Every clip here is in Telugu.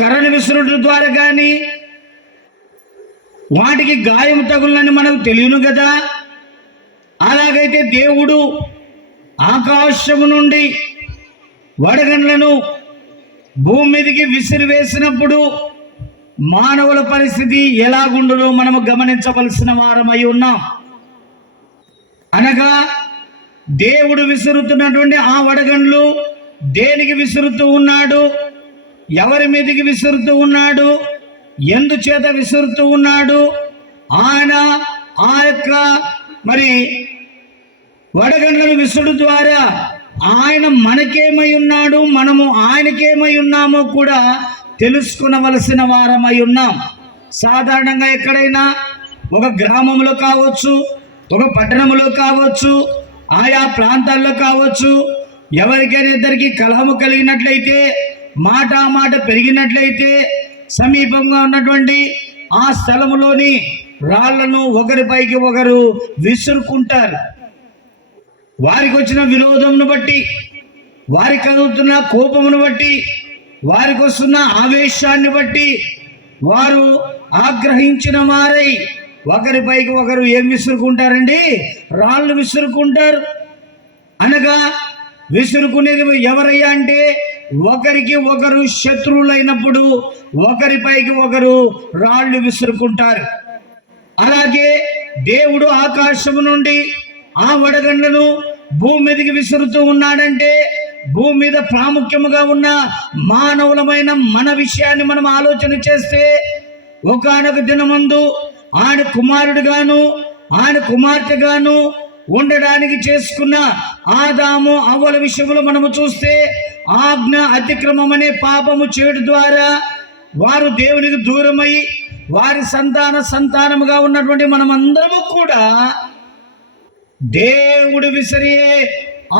కర్రను విసురుట ద్వారా కానీ వాటికి గాయం తగులని మనకు తెలియను కదా. అలాగైతే దేవుడు ఆకాశము నుండి వడగండ్లను భూమి మీదకి విసిరివేసినప్పుడు మానవుల పరిస్థితి ఎలాగుండునో మనము గమనించవలసిన వారమై ఉన్నాం. అనగా దేవుడు విసురుతున్నటువంటి ఆ వడగండ్లు దేనికి విసురుతూ ఉన్నాడు, ఎవరి మీదకి విసురుతూ ఉన్నాడు, ఎందుచేత విసురుతూ ఉన్నాడు, ఆయన ఆ యొక్క మరి వడగండ్లను విసురు ద్వారా ఆయన మనకేమై ఉన్నాడు, మనము ఆయనకేమై ఉన్నామో కూడా తెలుసుకునవలసిన వారమై ఉన్నాం. సాధారణంగా ఎక్కడైనా ఒక గ్రామంలో కావచ్చు, ఒక పట్టణంలో కావచ్చు, ఆయా ప్రాంతాల్లో కావచ్చు, ఎవరికైనా ఇద్దరికి కలహము కలిగినట్లయితే, మాట పెరిగినట్లయితే సమీపంగా ఉన్నటువంటి ఆ స్థలములోని రాళ్లను ఒకరిపైకి ఒకరు విసురుకుంటారు. వారికి వచ్చిన విరోధమును బట్టి, వారికి కలుగుతున్న కోపమును బట్టి, వారికి వస్తున్న ఆవేశాన్ని బట్టి వారు ఆగ్రహించిన వారై ఒకరిపైకి ఒకరు ఏం విసురుకుంటారండి? రాళ్ళు విసురుకుంటారు. అనగా విసురుకునేది ఎవరయ్యా అంటే ఒకరికి ఒకరు శత్రువులైనప్పుడు ఒకరిపైకి ఒకరు రాళ్ళు విసురుకుంటారు. అలాగే దేవుడు ఆకాశము నుండి ఆ వడగండ్లను భూమి మీదకి విసురుతూ ఉన్నాడంటే భూమి మీద ప్రాముఖ్యముగా ఉన్న మానవులమైన మన విషయాన్ని మనం ఆలోచన చేస్తే ఒకానొక దినమందు ఆయన కుమారుడుగాను ఆయన కుమార్తెగాను ఉండడానికి చేసుకున్న ఆదాము అవ్వల విషయంలో మనము చూస్తే ఆజ్ఞ అతిక్రమం అనే పాపము చేయడం ద్వారా వారు దేవునికి దూరమై వారి సంతానముగా ఉన్నటువంటి మనమందరము కూడా దేవుడు విసిరే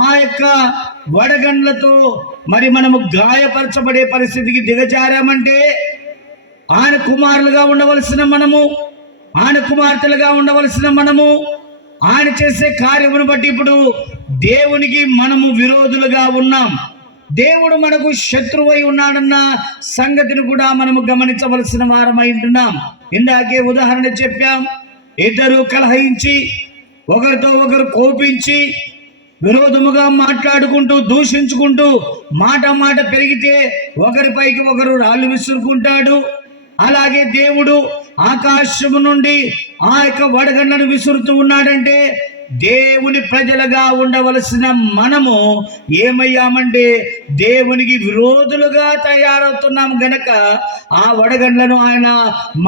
ఆ యొక్క వడగండ్లతో మరి మనము గాయపరచబడే పరిస్థితికి దిగజారామంటే ఆయన కుమారులుగా ఉండవలసిన మనము, ఆయన కుమార్తెలుగా ఉండవలసిన మనము ఆయన చేసే కార్యమును బట్టి ఇప్పుడు దేవునికి మనము విరోధులుగా ఉన్నాం. దేవుడు మనకు శత్రువై ఉన్నాడన్న సంగతిని కూడా మనము గమనించవలసిన వారమై ఉంటున్నాం. ఇందాకే ఉదాహరణ చెప్పాం. ఇద్దరు కలహించి ఒకరితో ఒకరు కోపించి విరోధముగా మాట్లాడుకుంటూ దూషించుకుంటూ మాట పెరిగితే ఒకరిపైకి ఒకరు రాళ్ళు విసురుకుంటాడు. అలాగే దేవుడు ఆకాశము నుండి ఆ యొక్క వడగండ్లను విసురుతూ ఉన్నాడంటే దేవుని ప్రజలుగా ఉండవలసిన మనము ఏమయ్యామంటే దేవునికి విరోధులుగా తయారవుతున్నాం గనక ఆ వడగండ్లను ఆయన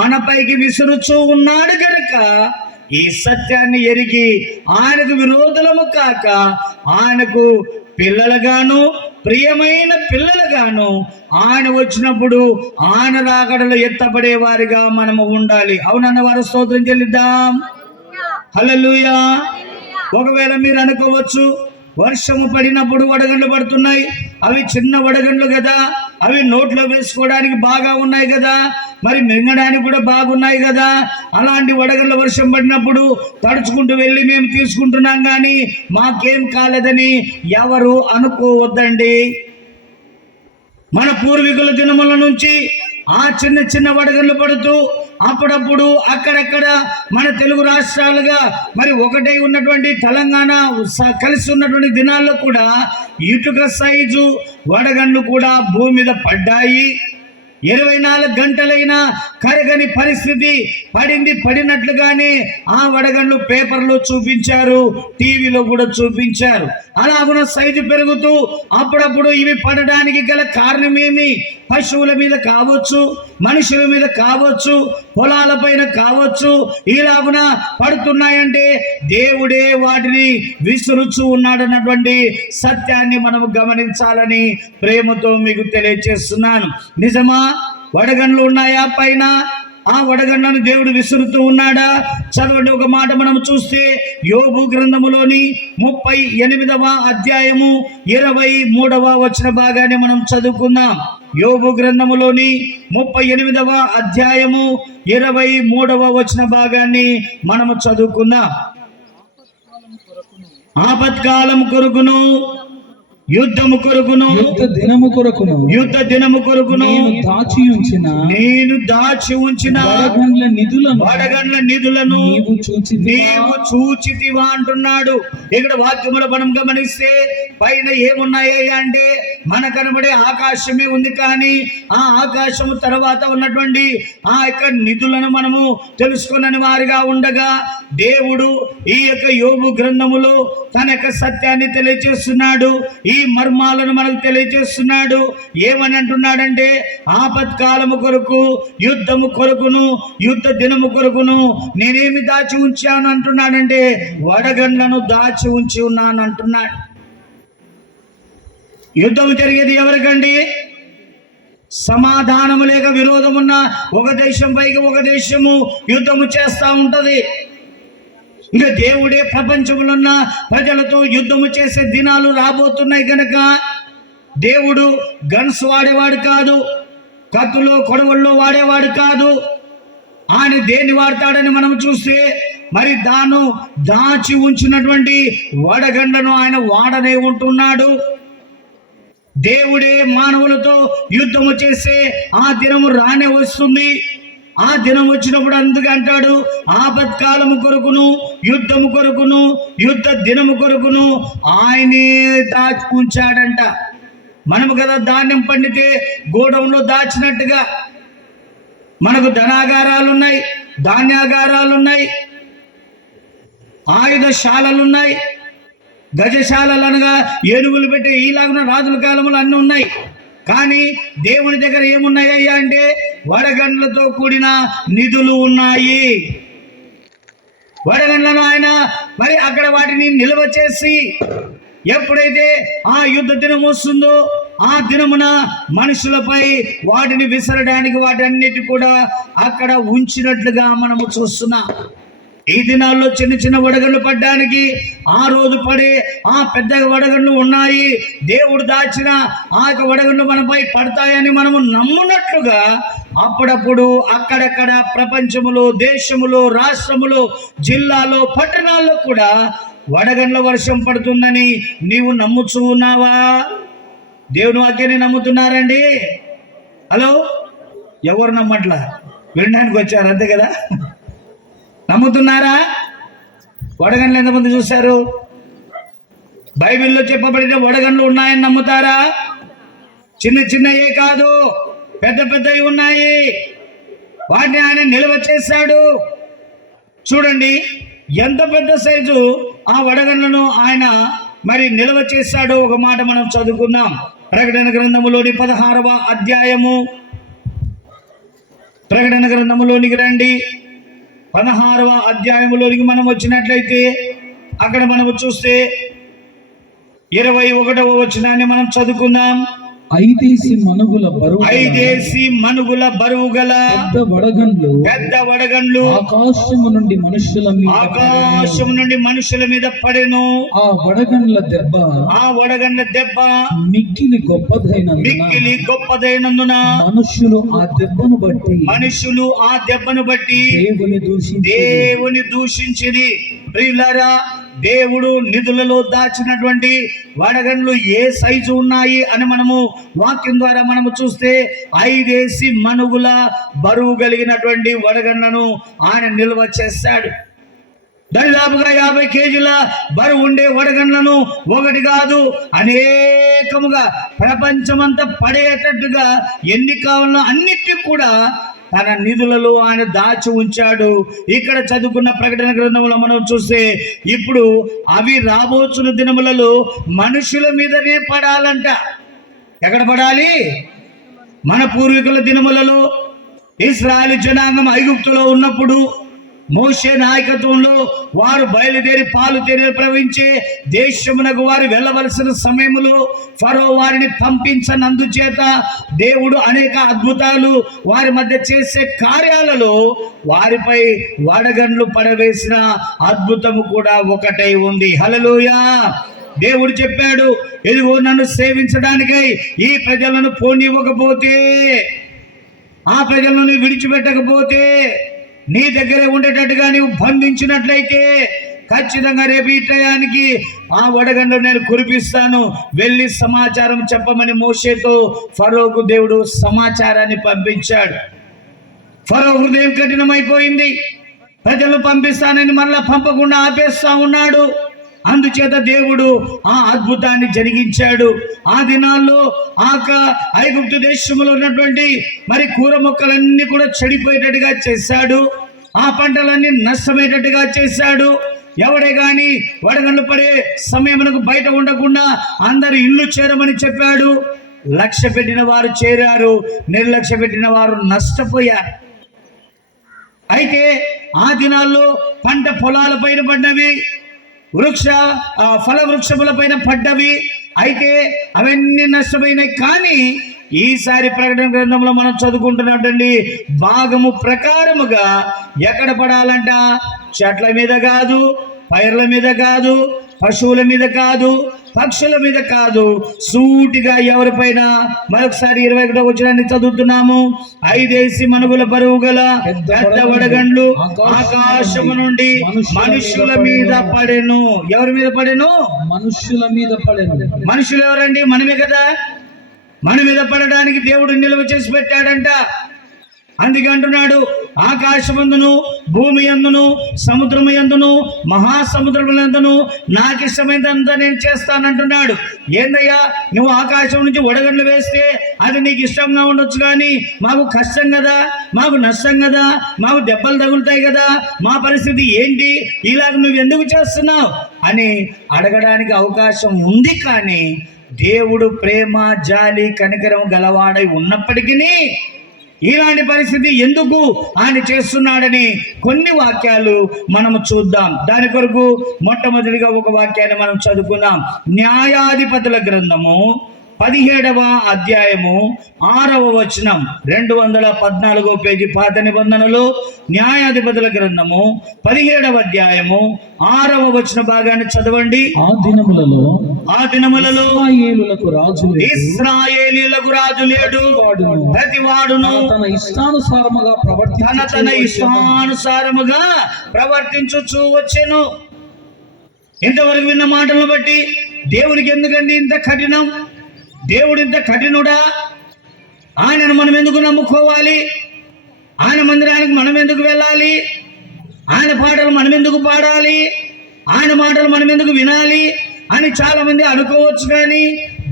మనపైకి విసురుచూ ఉన్నాడు గనక ఈ సత్యాన్ని ఎరిగి ఆయనకు విరోధులము కాక ఆయనకు పిల్లలుగాను ప్రియమైన పిల్లలుగాను ఆయన వచ్చినప్పుడు ఆయన రాకడలో ఎత్తబడే వారిగా మనము ఉండాలి. అవునన్న వారు స్తోత్రం చెల్లిద్దాం. హల్లెలూయా. ఒకవేళ మీరు అనుకోవచ్చు వర్షము పడినప్పుడు వడగండ్లు పడుతున్నాయి, అవి చిన్న వడగండ్లు కదా, అవి నోట్లో వేసుకోవడానికి బాగా ఉన్నాయి కదా, మరి మింగడానికి కూడా బాగున్నాయి కదా, అలాంటి వడగండ్ల వర్షం పడినప్పుడు తడుచుకుంటూ వెళ్ళి మేము తీసుకుంటున్నాం కానీ మాకేం కాలేదని ఎవరు అనుకోవద్దండి. మన పూర్వీకుల దినముల నుంచి ఆ చిన్న వడగండ్లు పడుతూ అప్పుడప్పుడు అక్కడక్కడ మన తెలుగు రాష్ట్రాలుగా మరి ఒకటై ఉన్నటువంటి తెలంగాణ కలిసి ఉన్నటువంటి దినాల్లో కూడా ఇటుక సైజు వడగండ్లు కూడా భూమి మీద పడ్డాయి. 24 గంటలైనా కరగని పరిస్థితి పడినట్లుగానే ఆ వడగండ్లు పేపర్లో చూపించారు, టీవీలో కూడా చూపించారు. అలాగున సైజు పెరుగుతూ అప్పుడప్పుడు ఇవి పడడానికి గల కారణమేమి? పశువుల మీద కావచ్చు, మనుషుల మీద కావచ్చు, పొలాల పైన కావచ్చు, ఇలాగున పడుతున్నాయంటే దేవుడే వాటిని విసురుచూ ఉన్నాడన్నటువంటి సత్యాన్ని మనము గమనించాలని ప్రేమతో మీకు తెలియజేస్తున్నాను. నిజమా? వడగండ్లు ఉన్నాయా పైన? ఆ వడగండ్లను దేవుడు విసురుతూ ఉన్నాడా? చదవండి ఒక మాట మనం చూస్తే యోబు గ్రంథములోని 38వ అధ్యాయము 23వ వచన భాగాన్ని మనం చదువుకుందాం. యోబు గ్రంథములోని 38వ అధ్యాయము 23వ వచన భాగాన్ని మనము చదువుకుందాం. ఆపత్కాలం కొరకును యుద్ధము కొరకును యుద్ధ దినము కొరకును నేను దాచి ఉంచిన వడగండ్ల నిధులను నీవు చూచితివా అంటున్నాడు. ఇక్కడ వాక్యములు మనం గమనిస్తే పైన ఏమున్నాయి అంటే మన కనబడే ఆకాశమే ఉంది, కానీ ఆ ఆకాశము తర్వాత ఉన్నటువంటి ఆ యొక్క నిధులను మనము తెలుసుకున్నని వారిగా ఉండగా దేవుడు ఈ యొక్క యోబు గ్రంథములో తన యొక్క సత్యాన్ని తెలియజేస్తున్నాడు. ఈ మర్మాలను మనకు తెలియజేస్తున్నాడు. ఏమని అంటున్నాడంటే ఆపత్కాలము కొరకు, యుద్ధము కొరకును, యుద్ధ దినము కొరకును నేనేమి దాచి ఉంచాను అంటున్నాడంటే వడగండ్లను దాచి ఉంచి ఉన్నాను అంటున్నాడు. యుద్ధం జరిగేది ఎవరికండి? సమాధానము లేక విరోధమున్న ఒక దేశం పైకి ఒక దేశము యుద్ధము చేస్తూ ఉంటది. ఇంకా దేవుడే ప్రపంచంలో ఉన్న ప్రజలతో యుద్ధము చేసే దినాలు రాబోతున్నాయి కనుక దేవుడు గన్స్ వాడేవాడు కాదు, కత్తులో కొడవల్లో వాడేవాడు కాదు. ఆయన దేన్ని వాడతాడని మనం చూస్తే మరి దాచి ఉంచినటువంటి వడగండ్లను ఆయన వాడనే ఉంటున్నాడు. దేవుడే మానవులతో యుద్ధము చేసే ఆ దినము రానే వస్తుంది. ఆ దినం వచ్చినప్పుడు అందుకు అంటాడు ఆపత్కాలము కొరకును, యుద్ధము కొరకును, యుద్ధ దినము కొరకును ఆయనే దాచి ఉంచాడంట. మనము కదా ధాన్యం పండితే గోడౌన్లో దాచినట్టుగా మనకు ధనాగారాలు ఉన్నాయి, ధాన్యాగారాలు ఉన్నాయి, ఆయుధశాలలు ఉన్నాయి, గజశాలలు అనగా ఏనుగులు పెట్టే ఈలాగున రాజుల కాలంలో అన్నీ ఉన్నాయి. కానీ దేవుని దగ్గర ఏమున్నాయ్యా అంటే వడగండ్లతో కూడిన నిధులు ఉన్నాయి. వడగండ్లను ఆయన మరి అక్కడ వాటిని నిల్వ చేసి ఎప్పుడైతే ఆ యుద్ధ దినం వస్తుందో ఆ దినమున మనుషులపై వాటిని విసరడానికి వాటన్నిటి కూడా అక్కడ ఉంచినట్లుగా మనము చూస్తున్నాం. ఈ దినాల్లో చిన్న చిన్న వడగళ్ళు పడ్డానికి ఆ రోజు పడే ఆ పెద్ద వడగళ్ళు ఉన్నాయి. దేవుడు దాచిన ఆ యొక్క వడగళ్ళు మనపై పడతాయని మనము నమ్మునట్లుగా అప్పుడప్పుడు అక్కడక్కడ ప్రపంచములో, దేశములో, రాష్ట్రములో, జిల్లాలో, పట్టణాల్లో కూడా వడగండ్ల వర్షం పడుతుందని నీవు నమ్ముచూ ఉన్నావా? దేవుని వాక్యాన్ని నమ్ముతున్నారండి? హలో, ఎవరు నమ్మట్లా? వినడానికి వచ్చారు అంతే కదా. నమ్ముతున్నారా? వడగండ్లు ఎంతమంది చూశారు? బైబిల్లో చెప్పబడిన వడగండ్లు ఉన్నాయని నమ్ముతారా? చిన్న చిన్నయే కాదు, పెద్ద పెద్దవి ఉన్నాయి. వాటిని ఆయన నిల్వ చేశాడు. చూడండి ఎంత పెద్ద సైజు ఆ వడగండ్లను ఆయన మరి నిల్వ చేశాడో ఒక మాట మనం చదువుకుందాం. ప్రకటన గ్రంథములోని 16వ అధ్యాయము, ప్రకటన గ్రంథములోనికి రండి. 16వ అధ్యాయములోనికి మనం వచ్చినట్లయితే అక్కడ మనము చూస్తే 21వ వచనాన్ని మనం చదువుకుందాం. 5 మనుగుల బరువు గల పెద్ద వడగండ్లు ఆకాశము నుండి మనుషుల మీద పడెను. ఆ వడగండ్ల దెబ్బ మిక్కిలి గొప్పదైనందున మనుషులు ఆ దెబ్బను బట్టి దేవుని దూషించిరి. ప్రియులారా, దేవుడు నిధులలో దాచినటువంటి వడగండ్లు ఏ సైజు ఉన్నాయి అని మనము వాక్యం ద్వారా మనము చూస్తే 5 మనుగుల బరువు కలిగినటువంటి వడగండ్లను ఆయన నిల్వ చేశాడు. దాదాపుగా 50 కేజీల బరువు ఉండే వడగండ్లను ఒకటి కాదు అనేకముగా ప్రపంచమంతా పడేటట్టుగా ఎన్ని కావాలో అన్నిటికీ కూడా తన నిధులలో ఆయన దాచి ఉంచాడు. ఇక్కడ చదువుకున్న ప్రకటన గ్రంథంలో మనం చూస్తే ఇప్పుడు అవి రాబోతున్న దినములలో మనుషుల మీదనే పడాలంట. ఎక్కడ పడాలి? మన పూర్వీకుల దినములలో ఇశ్రాయేలు జనాంగం ఐగుప్తులో ఉన్నప్పుడు మోషే నాయకత్వంలో వారు బయలుదేరి పాలు తేనెలు ప్రవహించే దేశమునకు వారు వెళ్ళవలసిన సమయంలో ఫరో వారిని పంపించనందుచేత దేవుడు అనేక అద్భుతాలు వారి మధ్య చేసే కార్యాలలో వారిపై వడగండ్లు పడవేసిన అద్భుతము కూడా ఒకటై ఉంది. హల్లెలూయా. దేవుడు చెప్పాడు, ఇదిగో నన్ను సేవించడానికై ఈ ప్రజలను పోనివ్వకపోతే, ఆ ప్రజలను విడిచిపెట్టకపోతే, నీ దగ్గరే ఉండేటట్టుగా నీవు బంధించినట్లయితే ఖచ్చితంగా రేపు ఈ టయానికి ఆ వడగండ్లు నేను కురిపిస్తాను, వెళ్ళి సమాచారం చెప్పమని మోషేతో ఫరోకు దేవుడు సమాచారాన్ని పంపించాడు. ఫరో హృదయం కఠినమైపోయింది. ప్రజలు పంపిస్తానని మరలా పంపకుండా ఆపేస్తా ఉన్నాడు. అందుచేత దేవుడు ఆ అద్భుతాన్ని జరిగించాడు. ఆ దినాల్లో ఐగుప్తు దేశంలో ఉన్నటువంటి మరి కూర మొక్కలన్నీ కూడా చెడిపోయేటట్టుగా చేశాడు. ఆ పంటలన్నీ నష్టమయ్యేటట్టుగా చేశాడు. ఎవడే గాని వడగండ్లు పడే సమయమునకు బయట ఉండకుండా అందరు ఇల్లు చేరమని చెప్పాడు. లక్ష్య పెట్టిన వారు చేరారు, నిర్లక్ష్య పెట్టిన వారు నష్టపోయారు. అయితే ఆ దినాల్లో పంట పొలాల పైన పడ్డవి, ఫల వృక్షముల పైన పడ్డవి. అయితే అవన్నీ నష్టపోయినాయి. కానీ ఈసారి ప్రకటన గ్రంథంలో మనం చదువుకుంటున్నట్టండి, భాగము ప్రకారముగా ఎక్కడ పడాలంట? చెట్ల మీద కాదు, పైర్ల మీద కాదు, పశువుల మీద కాదు, పక్షుల మీద కాదు, సూటిగా ఎవరిపైన. మరొకసారి 21వ వచనాన్ని చదువుతున్నాము. 5 మనుగుల బరువు గల పెద్ద వడగండ్లు ఆకాశము నుండి మనుషుల మీద పడెను. ఎవరి మీద పడెను? మనుషుల మీద పడెను. మనుషులు ఎవరండి? మనమే కదా. మన మీద పడడానికి దేవుడు నిల్వ చేసి పెట్టాడంట. అందుకే అంటున్నాడు, ఆకాశమందును భూమి యందును సముద్రము యందును మహాసముద్రములందును నాకు ఇష్టమైనంత నేను చేస్తానంటున్నాడు. ఏందయ్యా, నువ్వు ఆకాశం నుంచి వడగండ్లు వేస్తే అది నీకు ఇష్టంగా ఉండొచ్చు, కానీ మాకు కష్టం కదా, మాకు నష్టం కదా, మాకు దెబ్బలు తగులుతాయి కదా, మా పరిస్థితి ఏంటి, ఇలాగ నువ్వు ఎందుకు చేస్తున్నావు అని అడగడానికి అవకాశం ఉంది. కానీ దేవుడు ప్రేమ, జాలి, కనికరం గలవాడై ఉన్నప్పటికీ ఇలాంటి పరిస్థితి ఎందుకు ఆయన చేస్తున్నాడని కొన్ని వాక్యాలు మనము చూద్దాం. దాని కొరకు మొట్టమొదటిగా ఒక వాక్యాన్ని మనం చదువుకుందాం. న్యాయాధిపతుల గ్రంథము 17వ అధ్యాయము 6వ వచనం, 214వ పేజీ పాత నిబంధనలు. న్యాయాధిపతుల గ్రంథము 17వ అధ్యాయము 6వ వచన భాగాన్ని చదవండి. ఆ దినములలో ఇశ్రాయేలీయులకు రాజు లేడు, ప్రతివాడును తన ఇష్టానుసారముగా ప్రవర్తించుచూ వచ్చెను. ఇంతవరకు విన్న మాటలను బట్టి దేవునికి ఎందుకండి ఇంత కఠినం? దేవుడు ఇంత కఠినుడా? ఆయనను మనం ఎందుకు నమ్ముకోవాలి? ఆయన మందిరానికి మనం ఎందుకు వెళ్ళాలి? ఆయన పాటలు మనం ఎందుకు పాడాలి? ఆయన మాటలు మనం ఎందుకు వినాలి అని చాలా మంది అనుకోవచ్చు. కానీ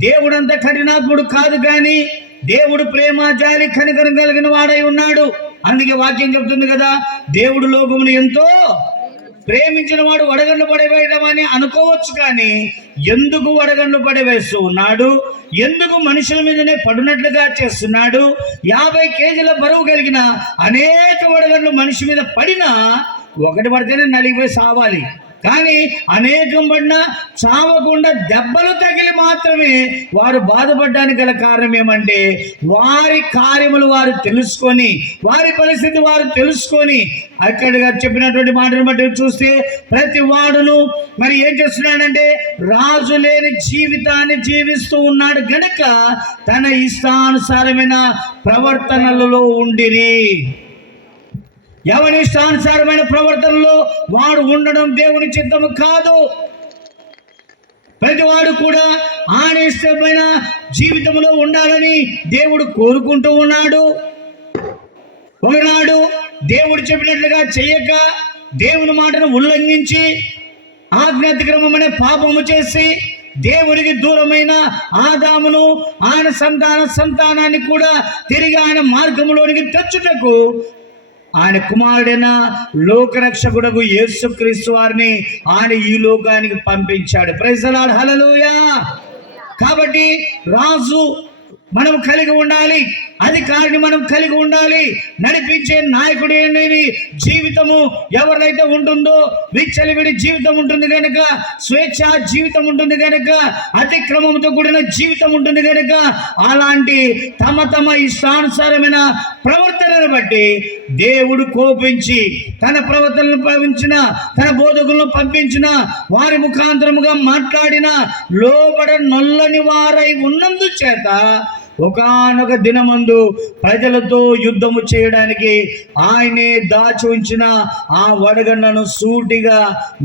దేవుడు అంత కఠినాత్ముడు కాదు. కానీ దేవుడు ప్రేమ, జాలి, కనికరం కలిగిన వాడై ఉన్నాడు. అందుకే వాక్యం చెప్తుంది కదా, దేవుడు లోకమును ఎంతో ప్రేమించిన వాడు వడగండ్లు పడవేయడం అని అనుకోవచ్చు. కానీ ఎందుకు వడగండ్లు పడవేస్తూ ఉన్నాడు? ఎందుకు మనుషుల మీదనే పడినట్లుగా చేస్తున్నాడు? 50 కేజీల బరువు కలిగిన అనేక వడగండ్లు మనిషి మీద పడినా ఒకటి పడితేనే నలిగిపోయి సావాలి. కానీ అనేకం పడినా చావకుండా దెబ్బలు తగిలి మాత్రమే వారు బాధపడడానికి గల కారణం ఏమంటే, వారి కార్యములు వారు తెలుసుకొని, వారి పరిస్థితి వారు తెలుసుకొని, అక్కడ చెప్పినటువంటి మాటను బట్టి చూస్తే ప్రతి వాడును మరి ఏం చేస్తున్నాడంటే రాజు లేని జీవితాన్ని జీవిస్తూ ఉన్నాడు గనక తన ఇష్టానుసారమైన ప్రవర్తనలలో ఉండిరి. ఎవరి ఇష్టానుసారమైన ప్రవర్తనలో వాడు ఉండడం దేవుని చిత్తము కాదు. ప్రతివాడు కూడా ఆయన ఇష్టమైన జీవితంలో ఉండాలని దేవుడు కోరుకుంటూ ఉన్నాడు. ఒకనాడు దేవుడు చెప్పినట్లుగా చేయక, దేవుని మాటను ఉల్లంఘించి, ఆజ్ఞాతిక్రమం అనే పాపము చేసి దేవునికి దూరమైన ఆదామును ఆయన సంతానాన్ని కూడా తిరిగి ఆయన మార్గంలోనికి తెచ్చుటకు ఆయన కుమారుడైన లోకరక్షకుడకు యేసుక్రీస్తు వారిని ఆయన ఈ లోకానికి పంపించాడు. ప్రైజ్ ది లార్డ్, హల్లెలూయా. కాబట్టి రాజు మనం కలిగి ఉండాలి, అధికారిని మనం కలిగి ఉండాలి. నడిపించే నాయకుడు అనేది జీవితము ఎవరిదైతే ఉంటుందో, విచ్చలవిడి జీవితం ఉంటుంది కనుక, స్వేచ్ఛ జీవితం ఉంటుంది కనుక, అతిక్రమంతో కూడిన జీవితం ఉంటుంది కనుక, అలాంటి తమ ఇష్టానుసారమైన ప్రవర్తనను బట్టి దేవుడు కోపించి తన ప్రవర్తనను పంపించిన, తన బోధకులను పంపించిన, వారి ముఖాంతరముగా మాట్లాడిన లోబడ నొల్లని వారై ఉన్నందు చేత ఒకానొక దినమందు ప్రజలతో యుద్ధము చేయడానికి ఆయనే దాచి ఉంచిన ఆ వడగండ్లను సూటిగా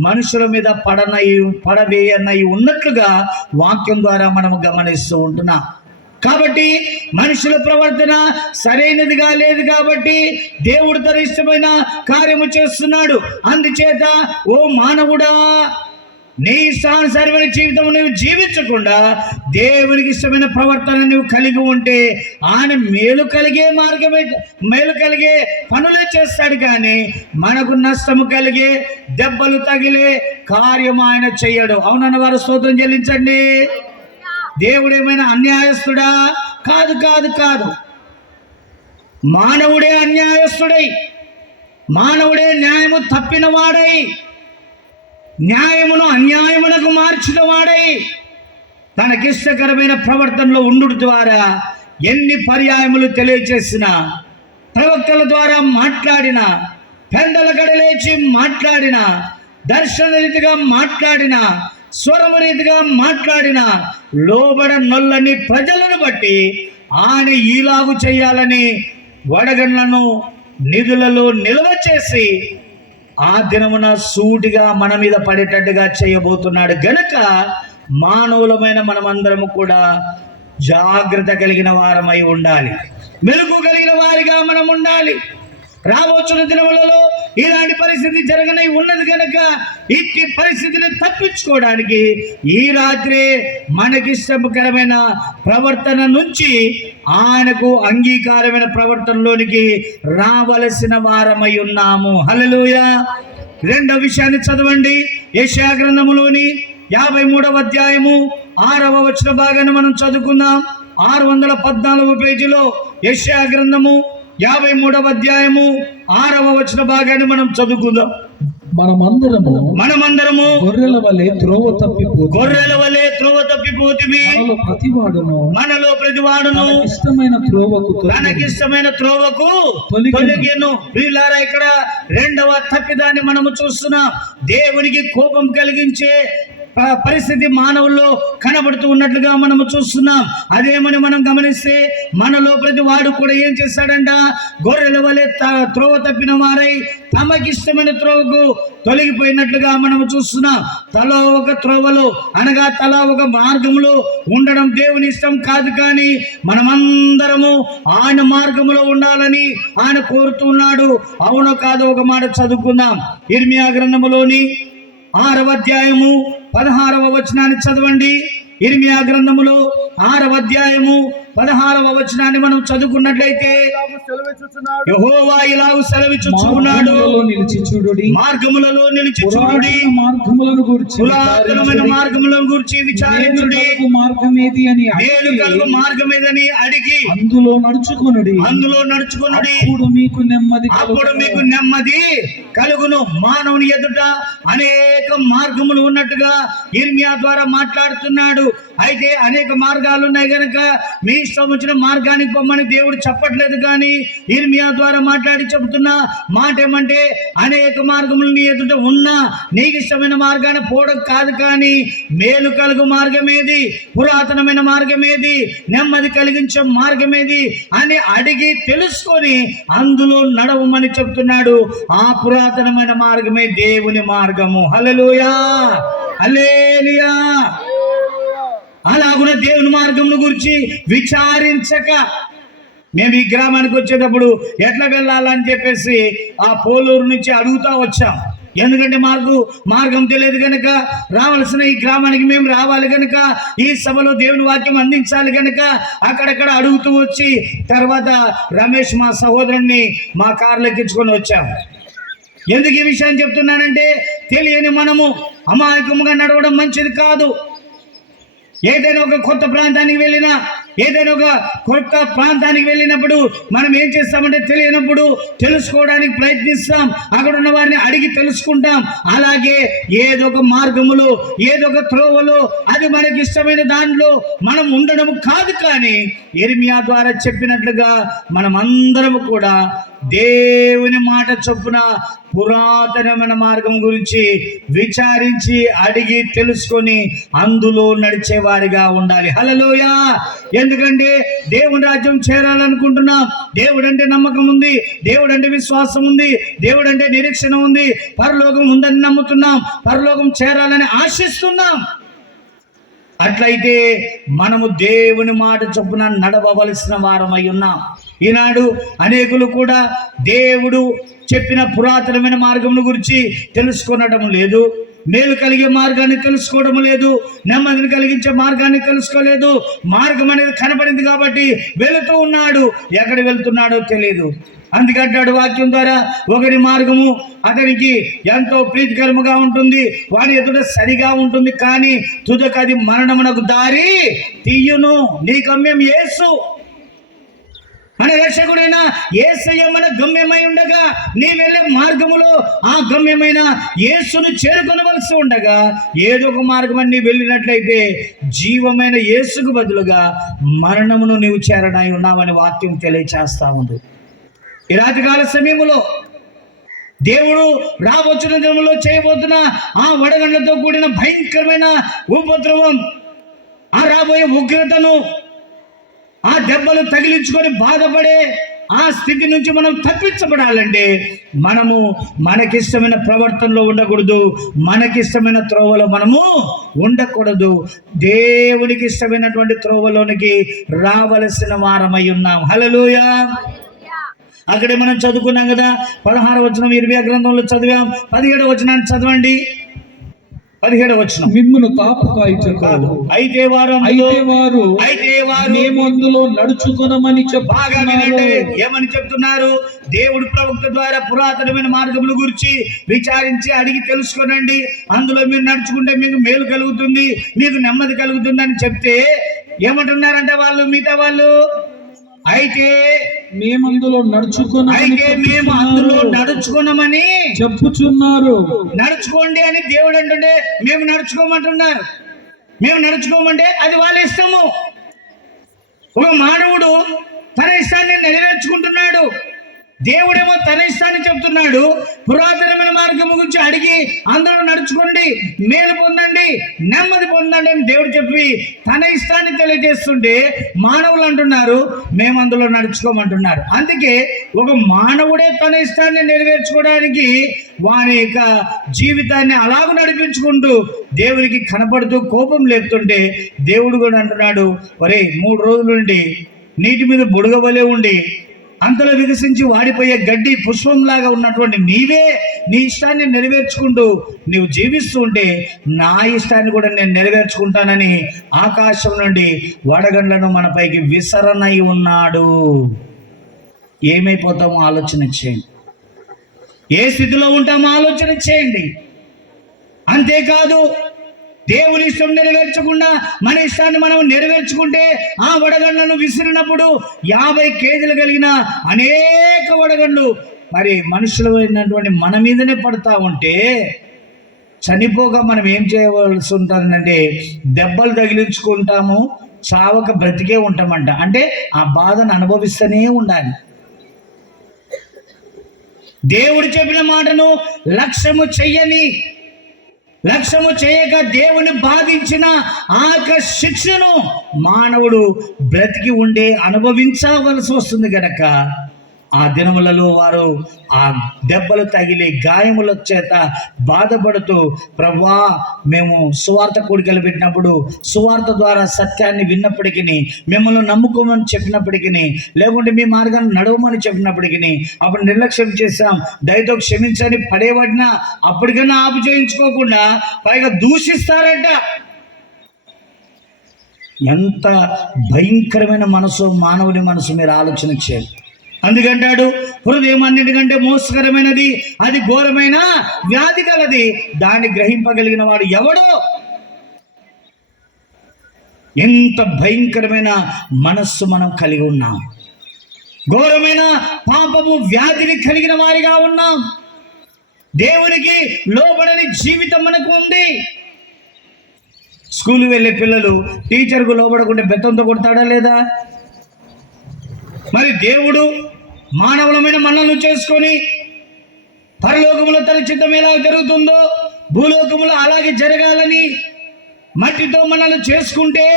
మనుషుల మీద పడవేయనై ఉన్నట్లుగా వాక్యం ద్వారా మనము గమనిస్తూ ఉంటున్నాం. కాబట్టి మనుషుల ప్రవర్తన సరైనదిగా లేదు కాబట్టి దేవుడు తన ఇష్టమైన కార్యము చేస్తున్నాడు. అందుచేత ఓ మానవుడా, నీ ఇష్టానుసారమైన జీవితం నువ్వు జీవించకుండా దేవునికి ఇష్టమైన ప్రవర్తన నువ్వు కలిగి ఉంటే ఆయన మేలు కలిగే పనులే చేస్తాడు, కానీ మనకు నష్టము కలిగే, దెబ్బలు తగిలే కార్యం ఆయన చెయ్యడు. అవునన్న వారు స్తోత్రం చెల్లించండి. దేవుడు ఏమైనా అన్యాయస్తుడా? కాదు కాదు కాదు. మానవుడే అన్యాయస్తుడై, మానవుడే న్యాయము తప్పిన వాడై, న్యాయమును అన్యాయమునకు మార్చిన వాడై తనకిష్టకరమైన ప్రవర్తనలో ఉండు ద్వారా ఎన్ని పర్యాయములు తెలియచేసిన, ప్రవక్తల ద్వారా మాట్లాడిన, పెండల గడలేచి మాట్లాడిన, దర్శన రీతిగా మాట్లాడిన, స్వరము రీతిగా మాట్లాడిన లోబడ నొల్లని ప్రజలను బట్టి ఆయన ఈలాగు చేయాలని వడగండ్లను నిధులలో నిల్వ చేసి ఆ దినమున సూటిగా మన మీద పడేటట్టుగా చేయబోతున్నాడు. గనుక మానవులమైన మనమందరము కూడా జాగ్రత్త కలిగిన వారమై ఉండాలి, మెలకు కలిగిన వారిగా మనం ఉండాలి. రాబోతున్న దినములలో ఇలాంటి పరిస్థితి జరగనై ఉన్నది కనుక ఇట్టి పరిస్థితిని తప్పించుకోవడానికి ఈ రాత్రి మనకిష్టకరమైన ప్రవర్తన నుంచి ఆయనకు అంగీకారమైన ప్రవర్తనలోనికి రావలసిన వారమై ఉన్నాము. హల్లెలూయా. రెండవ విషయాన్ని చదవండి. యెషయా గ్రంథములోని 53వ అధ్యాయము 6వ వచన భాగాన్ని మనం చదువుకుందాం. 614 పేజీలో యెషయా గ్రంథము 53వ అధ్యాయము 6వ వచన భాగాన్ని మనం చదువుకుందాం. మనమందరము గొర్రెల వలె త్రోవ తప్పిపోతిమి. మనలో ప్రతివాడును తనకిష్టమైన త్రోవకు తొలగెను. ప్రియులారా, ఇక్కడ రెండవ తప్పిదాన్ని మనము చూస్తున్నాం. దేవునికి కోపం కలిగించే పరిస్థితి మానవుల్లో కనబడుతూ ఉన్నట్లుగా మనము చూస్తున్నాం. అదేమని మనం గమనిస్తే మనలో ప్రతి వాడు కూడా ఏం చేస్తాడంట? గొర్రెల వలె త్రోవ తప్పిన వారై తమకిష్టమైన త్రోవకు తొలగిపోయినట్లుగా మనము చూస్తున్నాం. తలా ఒక త్రోవలో అనగా తలా ఒక మార్గంలో ఉండడం దేవుని ఇష్టం కాదు, కానీ మనమందరము ఆయన మార్గంలో ఉండాలని ఆయన కోరుతున్నాడు. అవునో కాదో ఒక మాట చదువుకుందాం. ఇర్మియా గ్రంథములోని 6వ అధ్యాయము 16వ వచనాన్ని చదవండి. ఇర్మియా గ్రంథములో 6వ అధ్యాయము 16వ వచనాన్ని మనం చదువుకున్నట్లయితే, యెహోవా ఇలాగు సెలవిచ్చుచున్నాడు, మార్గములలో నిలిచి చూడుడి, పురాతనమైన మార్గములను గురించి విచారించుడి, మేలు కలుగు మార్గమేదని అడిగి అందులో నడుచుకొనుడి, అప్పుడు మీకు నెమ్మది కలుగును. మానవుని ఎదుట అనేక మార్గములు ఉన్నట్టుగా ఇర్మియా ద్వారా మాట్లాడుతున్నాడు. అయితే అనేక మార్గాలు ఉన్నాయి కనుక మీ ఇష్టం వచ్చిన మార్గానికి పొమ్మని దేవుడు చెప్పట్లేదు, కానీ ఇర్మియా ద్వారా మాట్లాడి చెబుతున్న మాట ఏమంటే, అనేక మార్గములు నీ ఎదుట ఉన్నా నీకు ఇష్టమైన మార్గాన్ని పోవడం కాదు, కానీ మేలు కలుగు మార్గమేది, పురాతనమైన మార్గమేది, నెమ్మది కలిగించే మార్గమేది అని అడిగి తెలుసుకొని అందులో నడవమని చెప్తున్నాడు. ఆ పురాతనమైన మార్గమే దేవుని మార్గము. హల్లెలూయా, హల్లెలూయా. అలాగున దేవుని మార్గమును గురించి విచారించక మేము ఈ గ్రామానికి వచ్చేటప్పుడు ఎట్లా వెళ్ళాలని చెప్పేసి ఆ పోలూరు నుంచి అడుగుతా వచ్చాం. ఎందుకంటే మాకు మార్గం తెలియదు కనుక, రావాల్సిన ఈ గ్రామానికి మేము రావాలి కనుక, ఈ సభలో దేవుని వాక్యం అందించాలి కనుక అక్కడక్కడ అడుగుతూ వచ్చి తర్వాత రమేష్ మా సహోదరుణ్ణి మా కారులో ఎక్కించుకొని వచ్చాం. ఎందుకు ఈ విషయాన్ని చెప్తున్నానంటే, తెలియని మనము అమాయకముగా నడవడం మంచిది కాదు. ఏదైనా ఒక కొత్త ప్రాంతానికి వెళ్ళినప్పుడు మనం ఏం చేస్తామంటే, తెలియనప్పుడు తెలుసుకోవడానికి ప్రయత్నిస్తాం, అక్కడ ఉన్న వారిని అడిగి తెలుసుకుంటాం. అలాగే ఏదో ఒక మార్గములో, ఏదో ఒక త్రోవలో, అది మనకి ఇష్టమైన దాంట్లో మనం ఉండడం కాదు, కానీ ఇర్మియా ద్వారా చెప్పినట్లుగా మనం అందరం కూడా దేవుని మాట చొప్పున పురాతనమైన మార్గం గురించి విచారించి అడిగి తెలుసుకొని అందులో నడిచేవారిగా ఉండాలి. హల్లెలూయా. ఎందుకంటే దేవుని రాజ్యం చేరాలనుకుంటున్నాం. దేవుడు అంటే నమ్మకం ఉంది, దేవుడు అంటే విశ్వాసం ఉంది, దేవుడు అంటే నిరీక్షణ ఉంది, పరలోకం ఉందని నమ్ముతున్నాం, పరలోకం చేరాలని ఆశిస్తున్నాం. అట్లయితే మనము దేవుని మాట చొప్పున నడవవలసిన వారమై ఉన్నాం. ఈనాడు అనేకులు కూడా దేవుడు చెప్పిన పురాతనమైన మార్గం గురించి తెలుసుకొనడం లేదు, మేలు కలిగే మార్గాన్ని తెలుసుకోవడం లేదు, నెమ్మదిని కలిగించే మార్గాన్ని తెలుసుకోలేదు. మార్గం అనేది కనబడింది కాబట్టి వెళుతూ ఉన్నాడు, ఎక్కడ వెళ్తున్నాడో తెలియదు. అందుకంటాడు వాక్యం ద్వారా, ఒకరి మార్గము అతనికి ఎంతో ప్రీతికరముగా ఉంటుంది, వాని ఎదుట సరిగా ఉంటుంది, కానీ తుదకు అది మరణమునకు దారి తీయును. నీ గమ్యం యేసు, మన రక్షకుడైన యేసయ్య మన గమ్యమై ఉండగా, నీ వెళ్ళే మార్గములో ఆ గమ్యమైన యేసును చేరుకొనవలసి ఉండగా ఏదో ఒక మార్గం నీ వెళ్ళినట్లయితే జీవమైన యేసుకు బదులుగా మరణమును నీవు చేరనై ఉన్నావని వాక్యం తెలియచేస్తా ఉంది. ఈ రాత్రికాల సమయంలో దేవుడు రాబోతున్న దినములో చేయబోతున్న ఆ వడగండ్లతో కూడిన భయంకరమైన ఉపద్రవం, ఆ రాబోయే ఉగ్రతను, ఆ దెబ్బలు తగిలించుకొని బాధపడే ఆ స్థితి నుంచి మనం తప్పించబడాలంటే మనము మనకిష్టమైన ప్రవర్తనలో ఉండకూడదు, మనకిష్టమైన త్రోవలో మనము ఉండకూడదు. దేవునికి ఇష్టమైనటువంటి త్రోవలోనికి రావలసిన వారమై ఉన్నాం. హల్లెలూయా. అక్కడే మనం చదువుకున్నాం కదా, 16వ వచనం ఇర్మియా గ్రంథంలో చదివాం. 17వ వచనాన్ని చదవండి. 17వ వచనం, మిమ్మును కాపు కాదు, అయితే వారు మేము అందులో నడుచుకొనమని బాగా వినండి. ఏమని చెప్తున్నారు? దేవుడు ప్రవక్త ద్వారా పురాతనమైన మార్గముల గురించి విచారించి అడిగి తెలుసుకోనండి, అందులో మీరు నడుచుకుంటే మీకు మేలు కలుగుతుంది, మీకు నెమ్మది కలుగుతుంది అని చెప్తే ఏమంటున్నారంటే వాళ్ళు, మిగతా వాళ్ళు, అయితే మేము అందులో నడుచుకున్నామని చెప్పుచున్నారు. నడుచుకోండి అని దేవుడు అంటుంటే మేము నడుచుకోమంటున్నారు. మేము నడుచుకోమంటే అది వాళ్ళ ఇష్టము. ఒక మానవుడు తన ఇష్టాన్ని నెరవేర్చుకుంటున్నాడు, దేవుడేమో తన ఇష్టాన్ని చెప్తున్నాడు. పురాతనమైన మార్గం గురించి అడిగి అందులో నడుచుకోండి, మేలు పొందండి, నెమ్మది పొందండి అని దేవుడు చెప్పి తన ఇష్టాన్ని తెలియజేస్తుంటే మానవులు అంటున్నారు మేము అందులో నడుచుకోమంటున్నారు. అందుకే ఒక మానవుడే తన ఇష్టాన్ని నెరవేర్చుకోవడానికి వాని యొక్క జీవితాన్ని అలాగ నడిపించుకుంటూ దేవునికి కనపడుతూ కోపం లేపుతుంటే దేవుడు కూడా అంటున్నాడు, ఒరే 3 రోజుల నుండి నీటి మీద బుడగవలే ఉండి అంతలో వికసించి వాడిపోయే గడ్డి పుష్పంలాగా ఉన్నటువంటి నీవే నీ ఇష్టాన్ని నెరవేర్చుకుంటూ నీవు జీవిస్తూ ఉంటే నా ఇష్టాన్ని కూడా నేను నెరవేర్చుకుంటానని ఆకాశం నుండి వడగండ్లను మనపైకి విసరనై ఉన్నాడు. ఏమైపోతామో ఆలోచన చేయండి, ఏ స్థితిలో ఉంటామో ఆలోచన చేయండి. అంతేకాదు, దేవుని ఇష్టం నెరవేర్చకుండా మన ఇష్టాన్ని మనం నెరవేర్చుకుంటే ఆ వడగండ్లను విసిరినప్పుడు 50 కేజీలు కలిగిన అనేక వడగండ్లు మరి మనుషులమైనటువంటి మన మీదనే పడతా ఉంటే చనిపోగా మనం ఏం చేయవలసి ఉంటుందంటే దెబ్బలు తగిలించుకుంటాము, చావక బ్రతికే ఉంటామంట. అంటే ఆ బాధను అనుభవిస్తూనే ఉండాలి. దేవుడు చెప్పిన మాటను లక్ష్యము చేయక దేవుని బాధించిన ఆ శిక్షను మానవుడు బ్రతికి ఉండే అనుభవించవలసి వస్తుంది గనక ఆ దినములలో వారు ఆ దెబ్బలు తగిలి గాయముల చేత బాధపడుతూ, ప్రభువా మేము సువార్త కూడికలు పెట్టినప్పుడు సువార్త ద్వారా సత్యాన్ని విన్నప్పటికీ, మిమ్మల్ని నమ్ముకోమని చెప్పినప్పటికీ, లేకుంటే మీ మార్గాన్ని నడవమని చెప్పినప్పటికీ అప్పుడు నిర్లక్ష్యం చేశాం, దయతో క్షమించని పడేవాడినా అప్పటికైనా ఆపు చేయించుకోకుండా పైగా దూషిస్తారంట. ఎంత భయంకరమైన మనసు మానవుని మనసు, మీరు ఆలోచన చేయాలి. అందుకంటాడు, హృదయం అన్నిటికంటే మోసకరమైనది, అది ఘోరమైన వ్యాధి కలది, దాన్ని గ్రహింపగలిగిన వాడు ఎవడో. ఎంత భయంకరమైన మనస్సు మనం కలిగి ఉన్నాం, ఘోరమైన పాపము వ్యాధిని కలిగిన వారిగా ఉన్నాం. దేవునికి లోబడని జీవితం మనకు ఉంది. స్కూల్ వెళ్ళే పిల్లలు టీచర్కు లోబడకుంటే బెత్తంతో కొడతాడా లేదా? మరి దేవుడు మానవులమైన మనల్ని చేసుకొని పరలోకములో తన చిత్తం ఎలా జరుగుతుందో భూలోకములో అలాగే జరగాలని మట్టితో మనల్ని చేసుకుంటే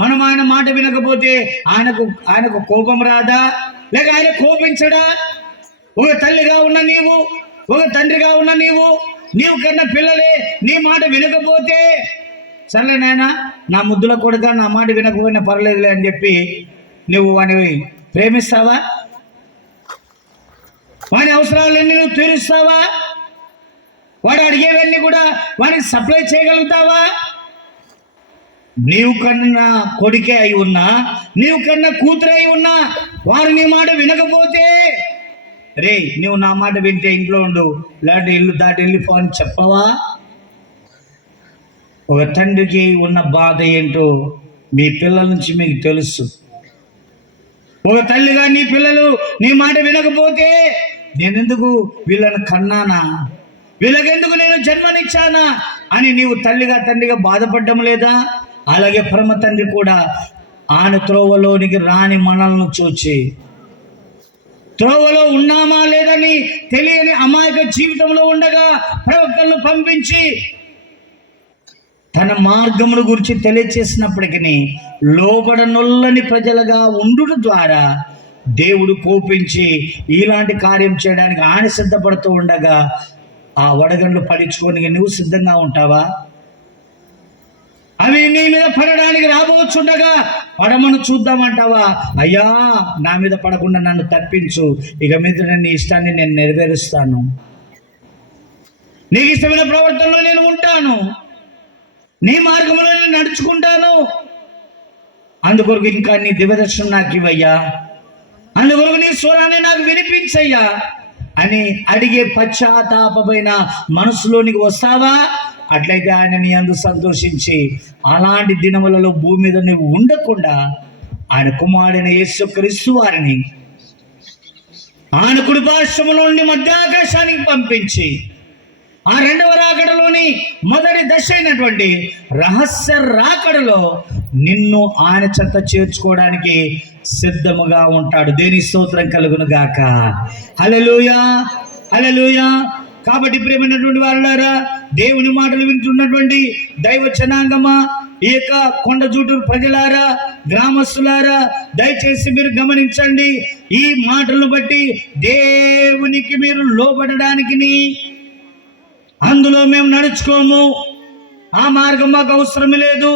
మనం ఆయన మాట వినకపోతే ఆయనకు కోపం రాదా? లేక ఆయన కోపించడా? ఒక తల్లిగా ఉన్న నీవు, ఒక తండ్రిగా ఉన్న నీవు కన్నా పిల్లలే నీ మాట వినకపోతే, సర్లే నాయనా నా ముద్దుల కొడుక నా మాట వినకపోయినా పర్లేదులే అని చెప్పి నువ్వు వాడిని ప్రేమిస్తావా? వాడి అవసరాలన్నీ నువ్వు తీరుస్తావా? వాడు అడిగేవన్నీ కూడా వాడికి సప్లై చేయగలుగుతావా? నీవు కన్నా కొడుకే అయి ఉన్నా, నీవు కన్నా కూతురు అయి ఉన్నా వారు నీ మాట వినకపోతే, రే నువ్వు నా మాట వింటే ఇంట్లో ఉండు, ఇలాంటి ఇల్లు దాటి వెళ్ళిపో అని చెప్పవా? ఒక తండ్రికి ఉన్న బాధ ఏంటో మీ పిల్లల నుంచి మీకు తెలుసు. ఒక తల్లిగా నీ పిల్లలు నీ మాట వినకపోతే, నేనెందుకు వీళ్ళని కన్నానా, వీళ్ళకెందుకు నేను జన్మనిచ్చానా అని నీవు తల్లిగా తండ్రిగా బాధపడడం లేదా? అలాగే పరమ తండ్రి కూడా ఆయన త్రోవలోనికి రాని మనల్ని చూచి, త్రోవలో ఉన్నామా లేదని తెలియని అమాయక జీవితంలో ఉండగా ప్రవక్తలను పంపించి తన మార్గమును గురించి తెలియచేసినప్పటికీ లోబడనొల్లని ప్రజలుగా ఉండుట ద్వారా దేవుడు కోపించి ఇలాంటి కార్యం చేయడానికి ఆయన సిద్ధపడుతూ ఉండగా ఆ వడగండ్లు పడించుకొని నువ్వు సిద్ధంగా ఉంటావా? అవి నీ మీద పడడానికి రాబోచుండగా పడమను చూద్దామంటావా? అయ్యా నా మీద పడకుండా నన్ను తప్పించు, ఇక మీద నీ ఇష్టాన్ని నేను నెరవేరుస్తాను, నీకు ఇష్టమైన ప్రవర్తనలో నేను ఉంటాను, నీ మార్గంలో నేను నడుచుకుంటాను, అందుకొరకు ఇంకా నీ దివ్యదర్శనం నాకు ఇవ్వయ్యా, అందుకొరకు నీ స్వరాన్ని నాకు వినిపించయ్యా అని అడిగే పశ్చాత్తాపమైన మనసులోనికి వస్తావా? అట్లయితే ఆయన నీ అందు సంతోషించి అలాంటి దినములలో భూమి మీద నువ్వు ఉండకుండా ఆయన కుమారుడైన యేసుక్రీస్తు వారిని ఆయన కుడి పార్శ్వములో నుండి మధ్యాకాశానికి పంపించి ఆ రెండవ రాకడలోని మొదటి దశ అయినటువంటి రహస్య రాకడలో నిన్ను ఆయన చెంత చేర్చుకోవడానికి సిద్ధముగా ఉంటాడు. దేని స్తోత్రం కలుగును గాక. హల్లెలూయా, హల్లెలూయా. కాబట్టి ప్రియమైనటువంటి వారులారా, దేవుని మాటలు వింటున్నటువంటి దైవ జనాంగమా, ఈ యొక్క కొండ జూటూరు ప్రజలారా, గ్రామస్తులారా, దయచేసి మీరు గమనించండి. ఈ మాటలను బట్టి దేవునికి మీరు లోబడడానికి, అందులో మేము నడుచుకోము, ఆ మార్గం మాకు అవసరం లేదు,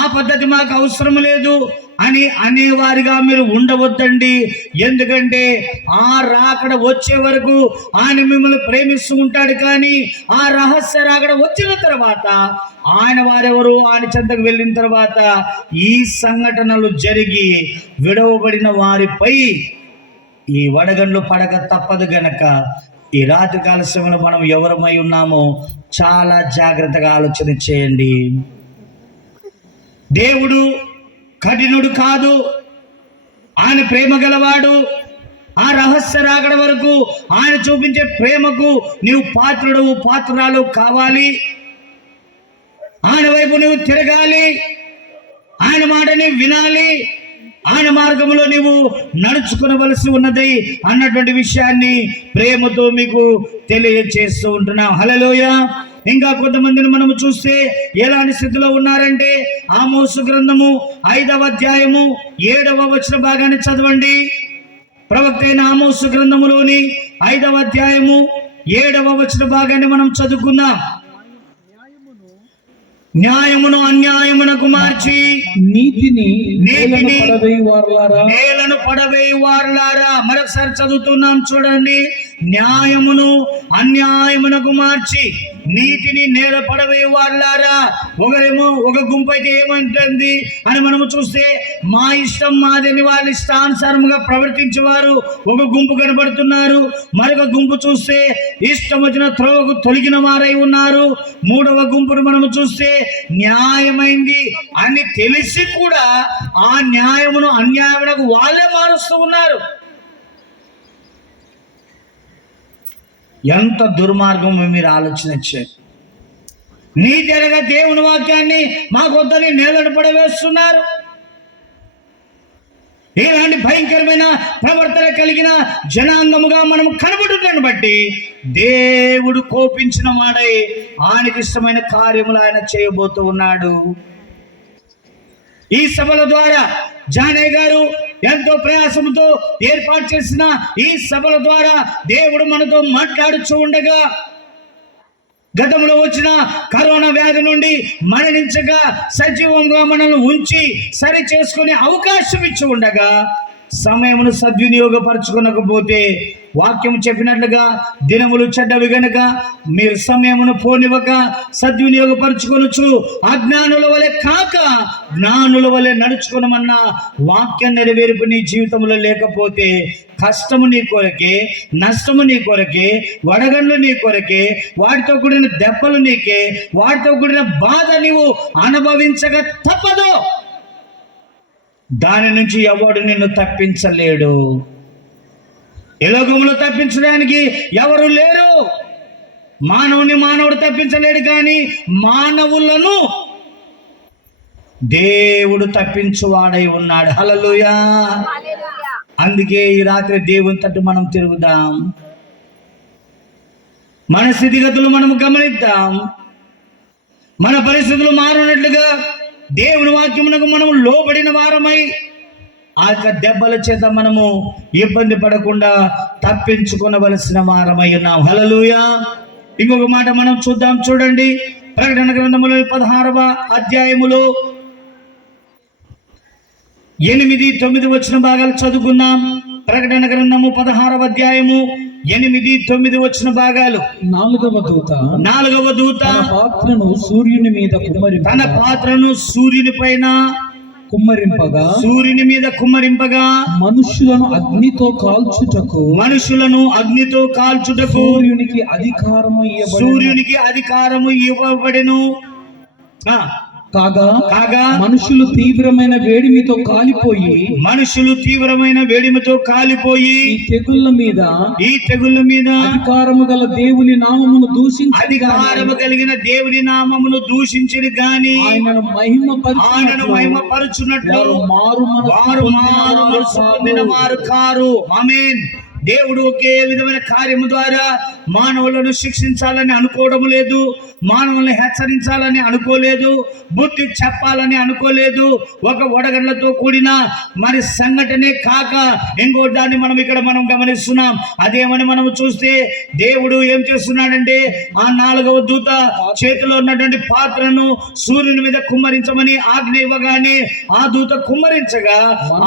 ఆ పద్ధతి మాకు అవసరం లేదు అని అనేవారిగా మీరు ఉండవద్దండి. ఎందుకంటే ఆ రాకడ వచ్చే వరకు ఆయన మిమ్మల్ని ప్రేమిస్తూ ఉంటాడు. కానీ ఆ రహస్య రాకడ వచ్చిన తర్వాత ఆయన వారెవరు ఆయన చెంతకు వెళ్ళిన తర్వాత ఈ సంఘటనలు జరిగి విడవబడిన వారిపై ఈ వడగండ్లు పడక తప్పదు గనక ఈ రాత్రి కాల సమయంలో మనం ఎవరమై ఉన్నామో చాలా జాగ్రత్తగా ఆలోచన చేయండి. దేవుడు కఠినుడు కాదు, ఆయన ప్రేమ గలవాడు. ఆ రహస్య రాకడ వరకు ఆయన చూపించే ప్రేమకు నీవు పాత్రురాలు కావాలి. ఆయన వైపు నువ్వు తిరగాలి, ఆయన మాటని వినాలి, ఆయన మార్గంలో నీవు నడుచుకునవలసి ఉన్నది అన్నటువంటి విషయాన్ని ప్రేమతో మీకు తెలియజేస్తూ ఉంటున్నాం. హల్లెలూయా. ఇంకా కొంతమందిని మనము చూస్తే ఎలాంటి స్థితిలో ఉన్నారంటే, ఆమోసు గ్రంథము 5వ అధ్యాయము 7వ వచన భాగాన్ని చదవండి. ప్రవక్త అయిన ఆమోసు గ్రంథములోని 5వ అధ్యాయము 7వ వచన భాగాన్ని మనం చదువుకుందాం. న్యాయమును అన్యాయమునకు మార్చి నీతిని నేలను పడవేయి వారులారా. మరొకసారి చదువుతున్నాం చూడండి. న్యాయమును అన్యాయమునకు మార్చి నీతిని నేల పడవేయి వారులారా. ఒకరేమో ఒక గుంపు అయితే ఏమంటుంది అని మనము చూస్తే, మా ఇష్టం మాదని వాళ్ళ ఇష్టానుసారముగా ప్రవర్తించేవారు ఒక గుంపు కనబడుతున్నారు. మరొక గుంపు చూస్తే ఇష్టం వచ్చిన త్రోవకు తొలగిన వారై ఉన్నారు. మూడవ గుంపును మనము చూస్తే న్యాయమైంది అని తెలిసి కూడా ఆ న్యాయమును అన్యాయమునకు వాళ్ళే మారుస్తూ ఉన్నారు. ఎంత దుర్మార్గం మీరు ఆలోచన చేయండి. నీతి అనగా దేవుని వాక్యాన్ని మాకొద్దని నేలను పడవేస్తున్నారు. ఇలాంటి భయంకరమైన ప్రవర్తన కలిగిన జనాంగముగా మనం కనబడుతున్న బట్టి దేవుడు కోపించిన వాడై ఆయనకి ఇష్టమైన కార్యములు ఆయన చేయబోతూ ఉన్నాడు. ఈ సభల ద్వారా జానయ్య గారు ఎంతో ప్రయాసంతో ఏర్పాటు చేసిన ఈ సభల ద్వారా దేవుడు మనతో మాట్లాడుచూ ఉండగా, గతంలో వచ్చిన కరోనా వ్యాధి నుండి మరణించగా సజీవంగా మనల్ని ఉంచి సరి చేసుకునే అవకాశం ఇచ్చి ఉండగా సమయమును సద్వినియోగపరచుకోనకపోతే వాక్యం చెప్పినట్లుగా దినములు చెడ్డవి గనక మీరు సమయమును పోనివ్వక సద్వినియోగపరచుకొనొచ్చు, అజ్ఞానుల వలె కాక జ్ఞానుల వలె నడుచుకునమన్న వాక్యం నెరవేర్పు నీ జీవితంలో లేకపోతే కష్టము నీ కొరకే, నష్టము నీ కొరకే, వడగండ్లు నీ కొరకే, వాటితో కూడిన దెబ్బలు నీకే, వాటితో కూడిన బాధ నీవు అనుభవించక తప్పదు. దాని నుంచి ఎవడు నిన్ను తప్పించలేడు. ఈ లోకంలో తప్పించడానికి ఎవరు లేరు. మానవుడు తప్పించలేడు, కానీ మానవులను దేవుడు తప్పించువాడై ఉన్నాడు. హల్లెలూయా. అందుకే ఈ రాత్రి దేవుని తట్టు మనం తిరుగుదాం, మన స్థితిగతులు మనం గమనిద్దాం, మన పరిస్థితులు మారినట్లుగా దేవుని వాక్యమునకు మనము లోబడిన వారమై ఆ యొక్క దెబ్బల చేత మనము ఇబ్బంది పడకుండా తప్పించుకొనవలసిన వారమై ఉన్నాం. హల్లెలూయా. ఇంకొక మాట మనం చూద్దాం, చూడండి. ప్రకటన గ్రంథములో 16వ అధ్యాయములో 8-9 వచ్చిన భాగాలు చదువుకుందాం. ప్రకటన గ్రంథము 16వ అధ్యాయము 8-9 వచ్చిన భాగాలు. నాలుగవ దూత తన పాత్రను సూర్యుని పైన సూర్యుని మీద కుమ్మరింపగా మనుషులను అగ్నితో కాల్చుటకు సూర్యునికి అధికారము ఇవ్వబడెను. కాగా మనుషులు తీవ్రమైన వేడిమితో కాలిపోయి ఈ తెగుళ్ళ మీద అధికారము గల దేవుని నామమును దూషించిరి గాని ఆయనను మహిమపరచునట్లు వారు మనసు పొందిన వారు కారు. ఆమేన్. దేవుడు ఒకే విధమైన కార్యము ద్వారా మానవులను శిక్షించాలని అనుకోవడం లేదు, మానవులను హెచ్చరించాలని అనుకోలేదు, బుద్ధి చెప్పాలని అనుకోలేదు. ఒక వడగండ్లతో కూడిన మరి సంఘటనే కాక ఇంకో దాన్ని మనం గమనిస్తున్నాం. అదేమని మనం చూస్తే దేవుడు ఏం చేస్తున్నాడంటే ఆ 4వ దూత చేతిలో ఉన్నటువంటి పాత్రను సూర్యుని మీద కుమ్మరించమని ఆజ్ఞ ఇవ్వగానే ఆ దూత కుమ్మరించగా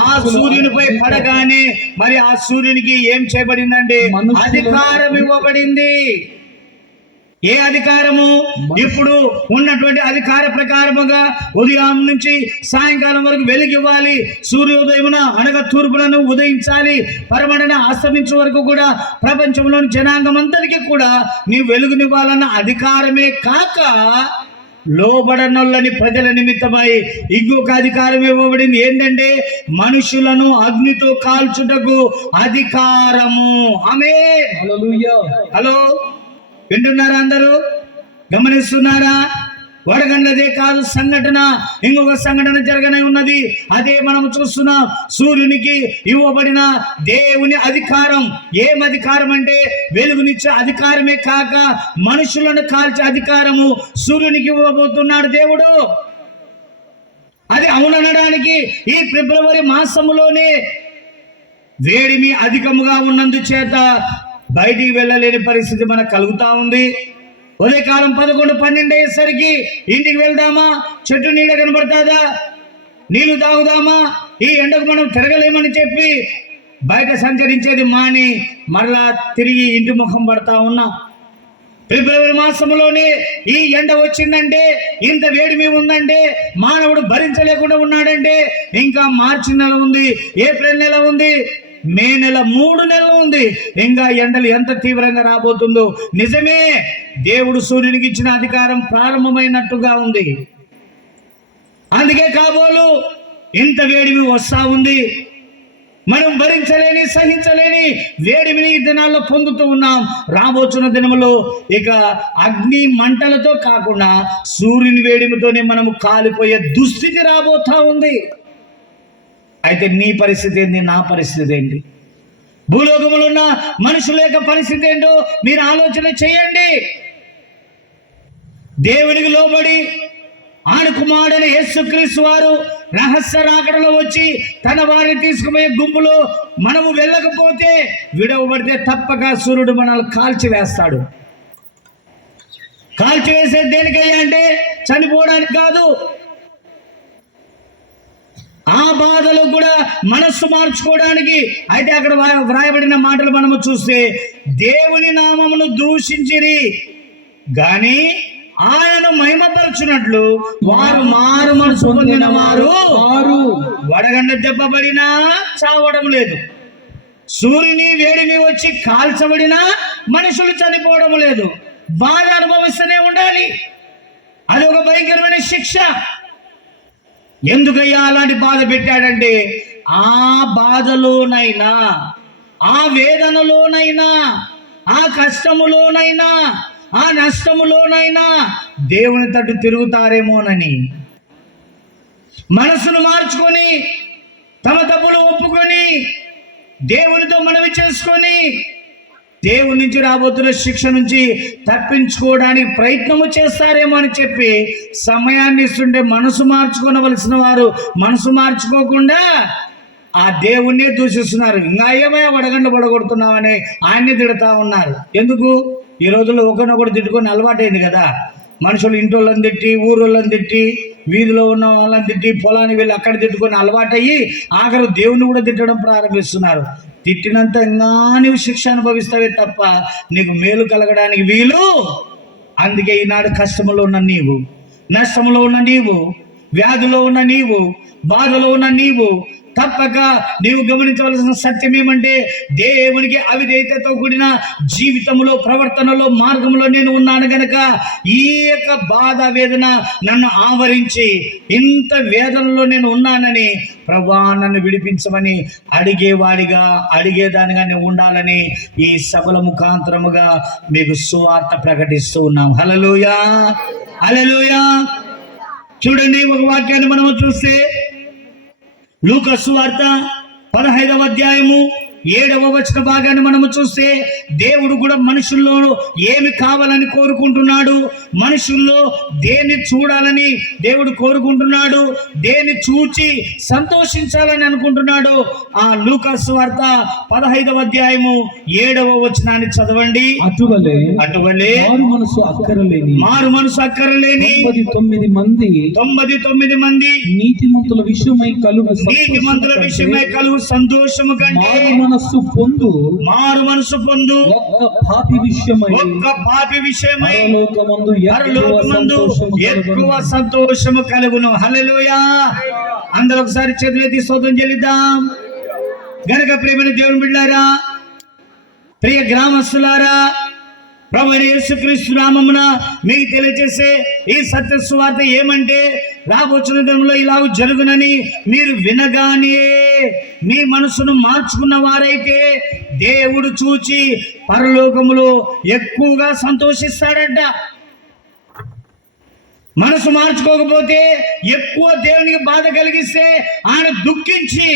ఆ సూర్యునిపై పడగానే మరి ఆ సూర్యునికి ఏం చేయబడిందంటే అధికారం ఇవ్వబడింది. ఏ అధికారము? ఇప్పుడు ఉన్నటువంటి అధికార ప్రకారముగా ఉదయం నుంచి సాయంకాలం వరకు వెలుగివ్వాలి, సూర్యోదయమున అనగా తూర్పులను ఉదయించాలి, పరమడన అస్తమించే వరకు కూడా ప్రపంచంలోని జనాంగం అంతటికీ కూడా నీ వెలుగునివ్వాలన్న అధికారమే కాక లోబడనొల్లని ప్రజల నిమిత్తమై ఇంకొక అధికారం ఇవ్వబడింది. ఏంటంటే మనుషులను అగ్నితో కాల్చుటకు అధికారము. ఆమేన్. హల్లెలూయా. హలో, వింటున్నారా? అందరూ గమనిస్తున్నారా? వడగండ్లదే కాదు సంఘటన, ఇంకొక సంఘటన జరగనే ఉన్నది. అదే మనం చూస్తున్నాం. సూర్యునికి ఇవ్వబడిన దేవుని అధికారం. ఏం అధికారం అంటే వెలుగునిచ్చే అధికారమే కాక మనుషులను కాల్చే అధికారము సూర్యునికి ఇవ్వబోతున్నాడు దేవుడు. అది అవుననడానికి ఈ ఫిబ్రవరి మాసములోనే వేడిమి అధికముగా ఉన్నందుచేత బయటికి వెళ్ళలేని పరిస్థితి మనకు కలుగుతా ఉంది. ఉదయకాలం 11-12 అయ్యేసరికి ఇంటికి వెళ్దామా, చెట్టు నీడ కనబడతాదా, నీళ్లు తాగుదామా, ఈ ఎండకు మనం తిరగలేమని చెప్పి బయట సంచరించేది మాని మరలా తిరిగి ఇంటి ముఖం పడతా ఉన్నాం. ఫిబ్రవరి మాసంలోనే ఈ ఎండ వచ్చిందంటే, ఇంత వేడిమి ఉందంటే, మానవుడు భరించలేకుండా ఉన్నాడంటే, ఇంకా మార్చి నెల ఉంది, ఏప్రిల్ నెల ఉంది, మే నెల, 3 నెలలు ఉంది. ఇంకా ఎండలు ఎంత తీవ్రంగా రాబోతుందో. నిజమే, దేవుడు సూర్యునికి ఇచ్చిన అధికారం ప్రారంభమైనట్టుగా ఉంది. అందుకే కాబోలు ఇంత వేడిమి వస్తా ఉంది. మనం భరించలేని, సహించలేని వేడిమిని ఈ దినాల్లో పొందుతూ ఉన్నాం. రాబోతున్న దినములో ఇక అగ్ని మంటలతో కాకుండా సూర్యుని వేడిమితోనే మనము కాలిపోయే దుస్థితి రాబోతా ఉంది. అయితే నీ పరిస్థితి ఏంది, నా పరిస్థితి ఏంటి, భూలోకములో ఉన్న మనుషుల యొక్క పరిస్థితి ఏంటో మీరు ఆలోచన చేయండి. దేవునికి లోబడి ఆయన కుమారుడైన యేసుక్రీస్తు వారు రహస్య రాకడలో వచ్చి తన వారిని తీసుకుపోయే గుంపులో మనము వెళ్ళకపోతే, విడవబడితే తప్పక సూర్యుడు మనల్ని కాల్చివేస్తాడు. కాల్చివేసేది దేనికయ్యా అంటే చనిపోవడానికి కాదు. ఆ బాధలు కూడా మనస్సు మార్చుకోవడానికి. అయితే అక్కడ వ్రాయబడిన మాటలు మనము చూస్తే, దేవుని నామమును దూషించిరి గాని ఆయనను మహిమపరచునట్లు వారు మారు మనసు పొందిన వారు వడగండ దెబ్బబడినా చావడం లేదు, సూర్యుని వేడిని వచ్చి కాల్చబడినా మనుషులు చనిపోవడం లేదు. బాధ అనుభవిస్తూనే ఉండాలి. అది ఒక భయంకరమైన శిక్ష. ఎందుకయ్యా అలాంటి బాధ పెట్టాడంటే, ఆ బాధలోనైనా, ఆ వేదనలోనైనా, ఆ కష్టములోనైనా, ఆ నష్టములోనైనా దేవుని తట్టు తిరుగుతారేమోనని మనసును మార్చుకొని, తమ తప్పులు ఒప్పుకొని, దేవునితో మనవి చేసుకొని, దేవుని నుంచి రాబోతున్న శిక్ష నుంచి తప్పించుకోవడానికి ప్రయత్నము చేస్తారేమో అని చెప్పి సమయాన్ని ఇస్తుంటే, మనసు మార్చుకోవలసిన వారు మనసు మార్చుకోకుండా ఆ దేవుణ్ణే దూషిస్తున్నారు. ఇంకా ఏమయ్యా వడగండ పడగొడుతున్నామని ఆయన్ని తిడతా ఉన్నారు. ఎందుకు? ఈ రోజుల్లో ఒకరినొకరు తిట్టుకొని అలవాటైంది కదా. మనుషులు ఇంటోళ్ళని తిట్టి, ఊరోళ్ళని తిట్టి, వీధిలో ఉన్న వాళ్ళని తిట్టి, పొలానికి వెళ్ళి అక్కడ తిట్టుకొని అలవాటయ్యి ఆఖరు దేవుని కూడా తిట్టడం ప్రారంభిస్తున్నారు. తిట్టినంత ఇంకా నీవు శిక్ష అనుభవిస్తావే తప్ప నీకు మేలు కలగడానికి వీలు. అందుకే ఈనాడు కష్టంలో ఉన్న నీవు, నష్టంలో ఉన్న నీవు, వ్యాధిలో ఉన్న నీవు, బాధలో ఉన్న నీవు తప్పక నీవు గమనించవలసిన సత్యం ఏమంటే, దేవునికి అవిధేయతతో కూడిన జీవితంలో, ప్రవర్తనలో, మార్గంలో నేను ఉన్నాను గనక ఈ యొక్క బాధ వేదన నన్ను ఆవరించి ఇంత వేదనలో నేను ఉన్నానని ప్రభువా నన్ను విడిపించమని అడిగేవాడిగా, అడిగేదానిగా నేను ఉండాలని ఈ సభల ముఖాంతరముగా మీకు సువార్త ప్రకటిస్తూ ఉన్నాం. హల్లెలూయా, హల్లెలూయా. చూడండి, ఒక వాక్యాన్ని మనము చూస్తే లూకా సువార్త 15వ అధ్యాయము 7వ వచన భాగాన్ని మనము చూస్తే, దేవుడు కూడా మనుషుల్లో ఏమి కావాలని కోరుకుంటున్నాడు, మనుషుల్లో దేన్ని చూడాలని దేవుడు కోరుకుంటున్నాడు, దేన్ని చూచి సంతోషించాలని అనుకుంటున్నాడు. ఆ లూకా సువార్త 15వ అధ్యాయము 7వ వచనాన్ని చదవండి. అటువలే మారు మనసు అక్కరలేని 99 మంది నీతిమంతుల విషయమై కలుగు సంతోషము కంటే మారు మనసు పొందు ఒక్క పాపి విషయమై పరలోకమందు ఎక్కువ సంతోషము కలుగును. హల్లెలూయా. అందరూ ఒకసారి చేతులెత్తి స్తోత్రం చెల్లిద్దాం. గనుక ప్రియమైన దేవుని బిడ్డలారా, ప్రియ గ్రామస్తులారా, ప్రభువైన యేసుక్రీస్తు నామమున మీకు తెలియజేసే ఈ సత్య సువార్త ఏమంటే, రాబోతున్న దినంలో ఇలా జరుగునని మీరు వినగానే మీ మనసును మార్చుకున్న వారైతే దేవుడు చూచి పరలోకములో ఎక్కువగా సంతోషిస్తాడంట. మనసు మార్చుకోకపోతే, ఎక్కువ దేవునికి బాధ కలిగిస్తే ఆయన దుఃఖించి,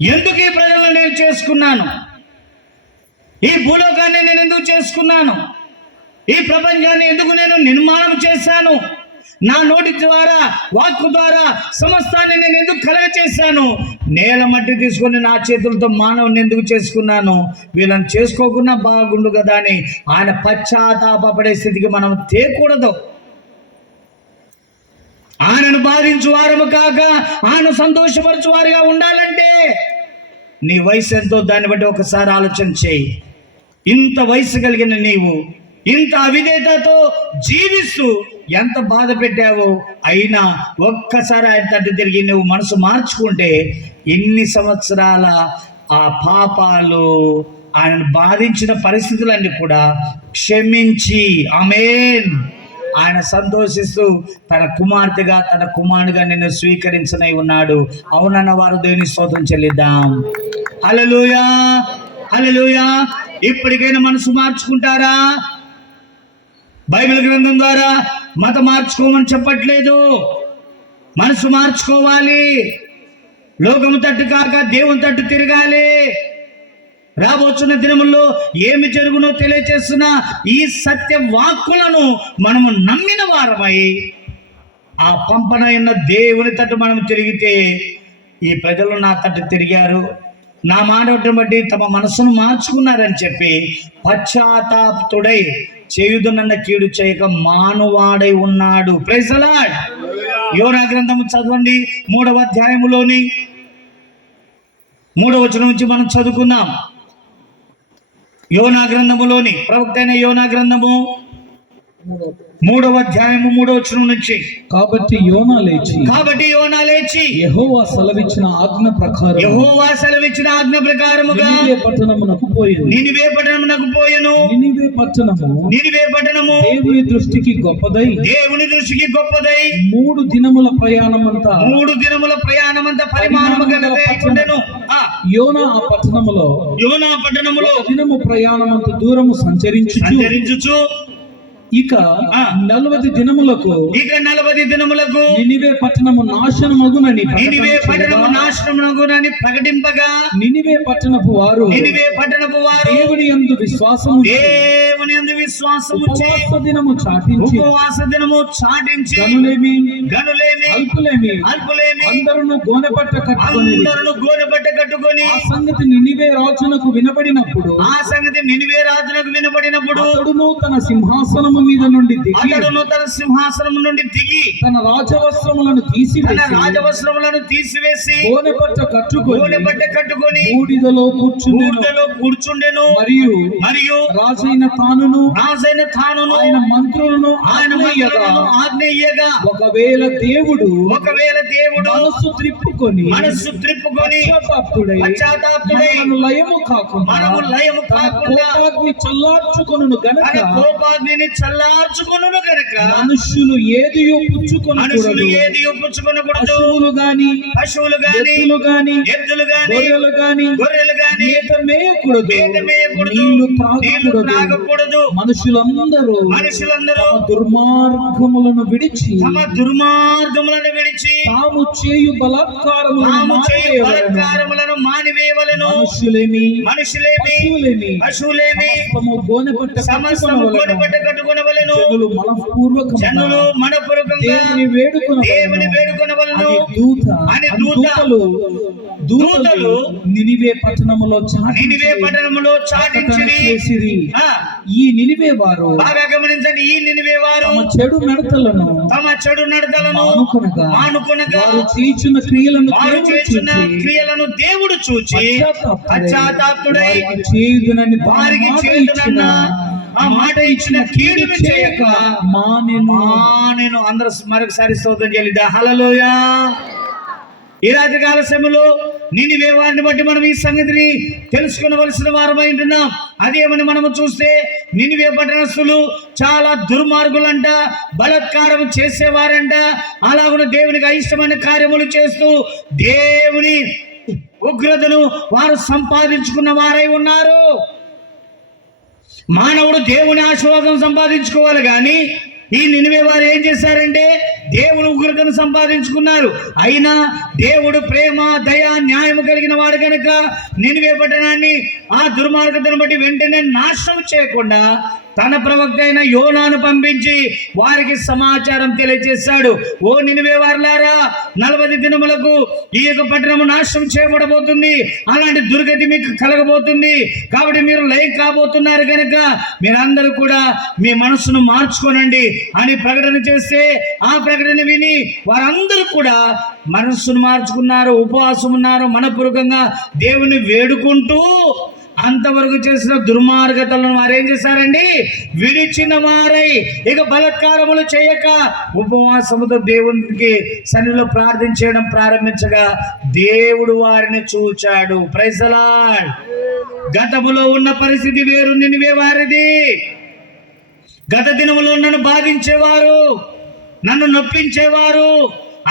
ఎందుకు ఈ ప్రజలను నేను చేసుకున్నాను, ఈ భూలోకాన్ని నేను ఎందుకు చేసుకున్నాను, ఈ ప్రపంచాన్ని ఎందుకు నేను నిర్మాణం చేశాను, నా నోటి ద్వారా, వాక్కు ద్వారా సమస్తాన్ని నేను ఎందుకు కలగ చేశాను, నేల మట్టి తీసుకొని నా చేతులతో మానవుని ఎందుకు చేసుకున్నాను, వీళ్ళని చేసుకోకుండా బాగుండు కదా అని ఆయన పశ్చాత్తాపపడే స్థితికి మనం తేకూడదు. ఆయనను బాధించు వారము కాక ఆయన సంతోషపరచు వారిగా ఉండాలంటే నీ వయసు ఎంతో దాన్ని బట్టి ఒకసారి ఆలోచన చేయి. ఇంత వయసు కలిగిన నీవు ఇంత అవిధేయతతో జీవిస్తూ ఎంత బాధ పెట్టావో, అయినా ఒక్కసారి ఆయన తట్టు తిరిగి నువ్వు మనసు మార్చుకుంటే ఇన్ని సంవత్సరాల ఆ పాపాలు, ఆయనను బాధించిన పరిస్థితులన్నీ కూడా క్షమించి, ఆమేన్, ఆయన సంతోషిస్తూ తన కుమార్తెగా, తన కుమారుడిగా నిన్ను స్వీకరించనై ఉన్నాడు. అవునన్న వారు దేవుని స్తోత్రం చెల్లిద్దాం. హల్లెలూయా, హల్లెలూయా. ఇప్పటికైనా మనసు మార్చుకుంటారా? బైబిల్ గ్రంథం ద్వారా మతం మార్చుకోమని చెప్పట్లేదు, మనసు మార్చుకోవాలి. లోకము తట్టు కాక దేవుని తట్టు తిరగాలి. రాబోతున్న దినముల్లో ఏమి జరుగునో తెలియచేస్తున్న ఈ సత్య వాక్కులను మనము నమ్మిన వారమై ఆ పంపనైన దేవుని తట్టు మనం తిరిగితే, ఈ ప్రజలు నా తట్టు తిరిగారు, నా మానవుడిని బట్టి తమ మనసును మార్చుకున్నారని చెప్పి పశ్చాత్తాపుడై చేయుదునన్న కీడు చేయక మానువాడై ఉన్నాడు. Praise the lord. యోనా గ్రంథము చదవండి, 3వ అధ్యాయములోని 3వ వచనం నుంచి మనం చదువుకుందాం. యోనా గ్రంథములోని ప్రవక్త అయిన యోనా గ్రంథము 3వ అధ్యాయము 3వ వచనం నుంచి. కాబట్టి యోనా లేచి యెహోవా సెలవిచ్చిన ఆజ్ఞ ప్రకారముగా నినివే పట్టణమునకు పోయెను. నినివే పట్టణము దేవుని దృష్టికి గొప్పదై 3 దినముల ప్రయాణమంతా పరిమాణము గలదై ఉండెను. యోనా ఆ పట్టణములో దినము ప్రయాణమంత దూరము సంచరించుచు ఇక 40 దినములకు నినివే పట్టణము నాశనమగునని ప్రకటింపగా నినివే పట్టణపు వారు దేవుని యందు విశ్వాసము ఉపవాస దినము చాటించి గనులేమి అల్పులేమి అందరూ గోనెపట్ట కట్టుకొని ఆ సంగతి నినివే రాజునకు వినబడినప్పుడు అతడును తన సింహాసనము మీద నుండి దిగి తన రాజవస్త్రములను తీసివేసి గోనెపట్ట కట్టుకొని బూడిదలో కూర్చుండెను. మరియు రాజైన తానును ఆయన మంత్రులను ఆజ్ఞేయగా ఒకవేళ దేవుడు మనస్సు త్రిప్పుకొని పశ్చాత్తాపుడై మనము లయము కాకుండా కోపాగ్ని చల్లార్చుకొనును గనుక మనుష్యులు ఏదియో పుచ్చుకొనకూడదు. పశువులు గాని గొర్రెలు గాని మేత మేయకూడదు. నీళ్లు త్రాగకూడదు. మనుషులందరూ దుర్మార్గములను విడిచి తాము చేయు బలాత్కారములను మానివేయవలెను. మనుషులేమి పశువులేమి గోనెపట్ట కట్టుకొనవలెను. జనులు మనపూర్వకంగా దేవుని వేడుకొనవలెను అని దూతలు నినివే పట్టణములో చాటించిరి. ఈ నినివే వారు బాగా గమనించండి. ఈ నినివే వారు తమ చెడు నడతలను మానుకొనగా వారు చేయుచున్న క్రియలను దేవుడు చూచి పశ్చాత్తాపుడై చేయుదునని వారికి ఆ మాట ఇచ్చిన కీడును చేయక మానెను. అందరూ మరొకసారి స్తోత్రం చెల్లిద్దా. హల్లెలూయా. ఈ రాత్రి కాల సమయంలో నినివే వారిని బట్టి మనం ఈ సంగతిని తెలుసుకునవలసిన వారమై ఉంటున్నాం. అదేమని మనము చూస్తే నినివే పట్టణస్థులు చాలా దుర్మార్గులంట, బలాత్కారం చేసేవారంట, అలాగున దేవునికి అయిష్టమైన కార్యములు చేస్తూ దేవుని ఉగ్రతను వారు సంపాదించుకున్న వారై ఉన్నారు. మానవుడు దేవుని ఆశీర్వాదం సంపాదించుకోవాలి, కానీ ఈ నినివే వారు ఏం చేశారంటే దేవుని ఉగ్రతను సంపాదించుకున్నారు. అయినా దేవుడు ప్రేమ, దయ, న్యాయం కలిగిన వాడు కనుక నినివే పట్టణాన్ని ఆ దుర్మార్గతను బట్టి వెంటనే నాశనం చేయకుండా తన ప్రవక్త అయిన యోనాను పంపించి వారికి సమాచారం తెలియజేశాడు. ఓ నినివే వారులారా, 40 దినములకు ఈ యొక్క పట్టణము నాశనం చేయబడబోతుంది, అలాంటి దుర్గతి మీకు కలగబోతుంది, కాబట్టి మీరు లయం కాబోతున్నారు కనుక మీరందరూ కూడా మీ మనసును మార్చుకోనండి అని ప్రకటన చేస్తే ఆ ప్రకటన విని వారందరూ కూడా మనస్సును మార్చుకున్నారు, ఉపవాసం ఉన్నారు, మనపూర్వకంగా దేవుని వేడుకుంటూ అంతవరకు చేసిన దుర్మార్గతలను వారేం చేశారండి, విడిచిన వారై ఇక బలాత్కారములు చేయక ఉపవాసముతో దేవునికి సన్నిధిలో ప్రార్థించడం ప్రారంభించగా దేవుడు వారిని చూచాడు. Praise the lord. గతములో ఉన్న పరిస్థితి వేరు నినివే వారిది. గత దినములో నన్ను బాధించేవారు, నన్ను నొప్పించేవారు,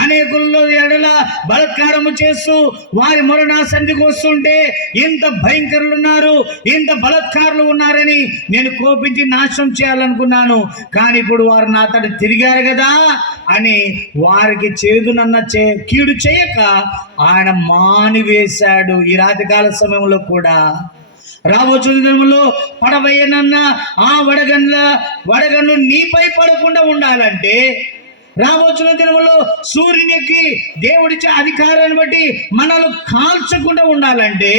అనేకుల్లో ఎడల బలత్కారము చేస్తూ వారి మరణాసంధికి వస్తుంటే ఇంత భయంకరులు ఉన్నారు, ఇంత బలత్కారులు ఉన్నారని నేను కోపించి నాశనం చేయాలనుకున్నాను. కానీ ఇప్పుడు వారు నా తట తిరిగారు కదా అని వారికి చేదునన్న కీడు చేయక ఆయన మానివేశాడు. ఈ రాత్రికాల సమయంలో కూడా రాబోచు దినములో పడవయ్యనన్న ఆ వడగండ్లు నీపై పడకుండా ఉండాలంటే, రాబోచున్న దినములో సూర్యునికి దేవుడిచ్చే అధికారాన్ని బట్టి మనల్ని కాల్చకుండా ఉండాలంటే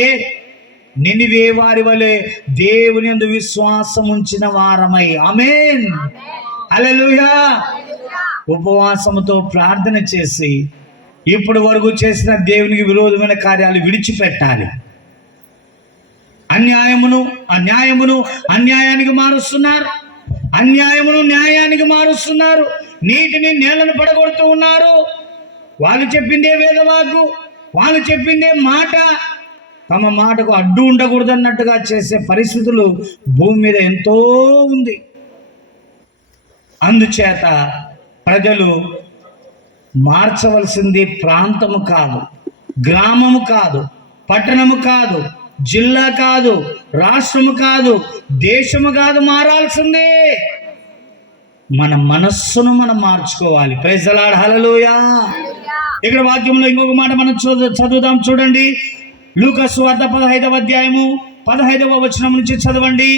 నినివే వారి వలె దేవుని యందు విశ్వాసం ఉంచిన వారమై, ఆమేన్, హల్లెలూయా, ఉపవాసముతో ప్రార్థన చేసి ఇప్పుడు వరకు చేసిన దేవునికి విరోధమైన కార్యాలు విడిచిపెట్టాలి. అన్యాయమును అన్యాయానికి మారుస్తున్నారు, అన్యాయమును న్యాయానికి మారుస్తున్నారు, నీటిని నేలను పడగొడుతూ ఉన్నారు. వాళ్ళు చెప్పిందే వేదవాకు, వాళ్ళు చెప్పిందే మాట, తమ మాటకు అడ్డు ఉండకూడదన్నట్టుగా చేసే పరిస్థితులు భూమి మీద ఎంతో ఉంది. అందుచేత ప్రజలు మార్చవలసింది ప్రాంతము కాదు, గ్రామము కాదు, పట్టణము కాదు, జిల్లా కాదు, రాష్ట్రము కాదు, దేశము కాదు, మారాల్సిందే మన మనస్సును మనం మార్చుకోవాలి. ప్రైజ్ ది లార్డ్, హల్లెలూయా. ఇక్కడ వాక్యంలో ఇంకొక మాట మనం చదువుదాం, చూడండి. లూకా సువార్త 15వ అధ్యాయము 15వ వచనం నుంచి చదవండి.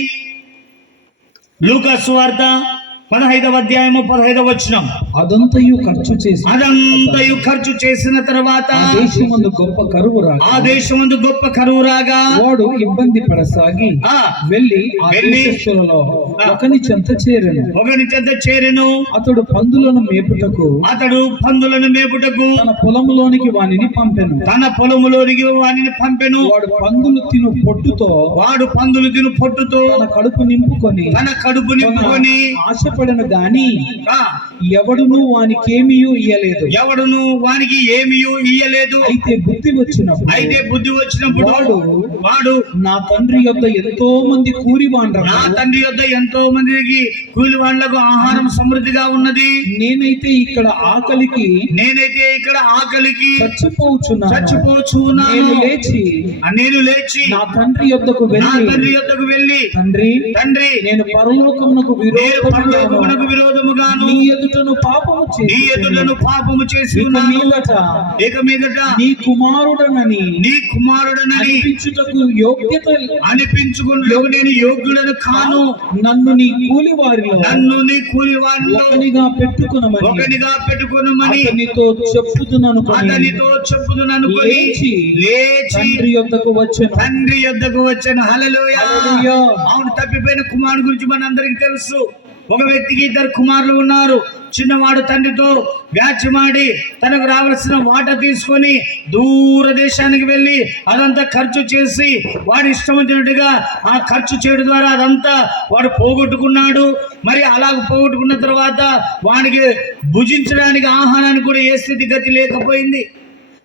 లూకా సువార్త 15వ అధ్యాయము 15వ వచనం. అదంతయు ఖర్చు చేసిన తర్వాత ఆ దేశమందు గొప్ప కరువు రాగా వాడు ఇబ్బంది పడసాగి వెళ్ళి ఒకని చెంత చేరెను. అతడు పందులను మేపుటకు తన పొలములోనికి వానిని పంపెను. వాడు పందులు తిను పొట్టుతో తన కడుపు నింపుకొని ఆశపడను గాని ఎవడును వానికి ఏమీ ఇయ్యలేదు. అయితే బుద్ధి వచ్చినప్పుడు వాడు నా తండ్రి యొద్ద ఎంతో మంది కూలివాండ్లకు ఆహారం సమృద్ధిగా ఉన్నది, నేనైతే ఇక్కడ ఆకలికి చచ్చిపోచున్నాను. నేను లేచి నా తండ్రి యొద్దకు వెళ్ళి తండ్రి నేను పరలోకమునకు విరోధముగాను నీ ఎదుటను పాపము చేసి ఇక మీదట నీ కుమారుడనని అనిపించుకుని నేను యోగ్యుడను కాను. నన్ను నీ కూలి వారిలో ఒకనిగా పెట్టుకునమని అతనితో చెప్పుదునను లేచి తండ్రి యొద్దకు వచ్చెను. హల్లెలూయా. అవును, తప్పిపోయిన కుమారుడు గురించి మనందరికీ తెలుసు. ఒక వ్యక్తికి 2 కుమారులు ఉన్నారు. చిన్నవాడు తండ్రితో వ్యాజ్యమాడి తనకు రావాల్సిన వాటా తీసుకొని దూర దేశానికి వెళ్ళి అదంతా ఖర్చు చేసి వాడు ఇష్టం వచ్చినట్టుగా ఆ ఖర్చు చేయడం ద్వారా అదంతా వాడు పోగొట్టుకున్నాడు. మరి అలా పోగొట్టుకున్న తర్వాత వాడికి భుజించడానికి ఆహారానికి కూడా ఏ స్థితి గతి లేకపోయింది.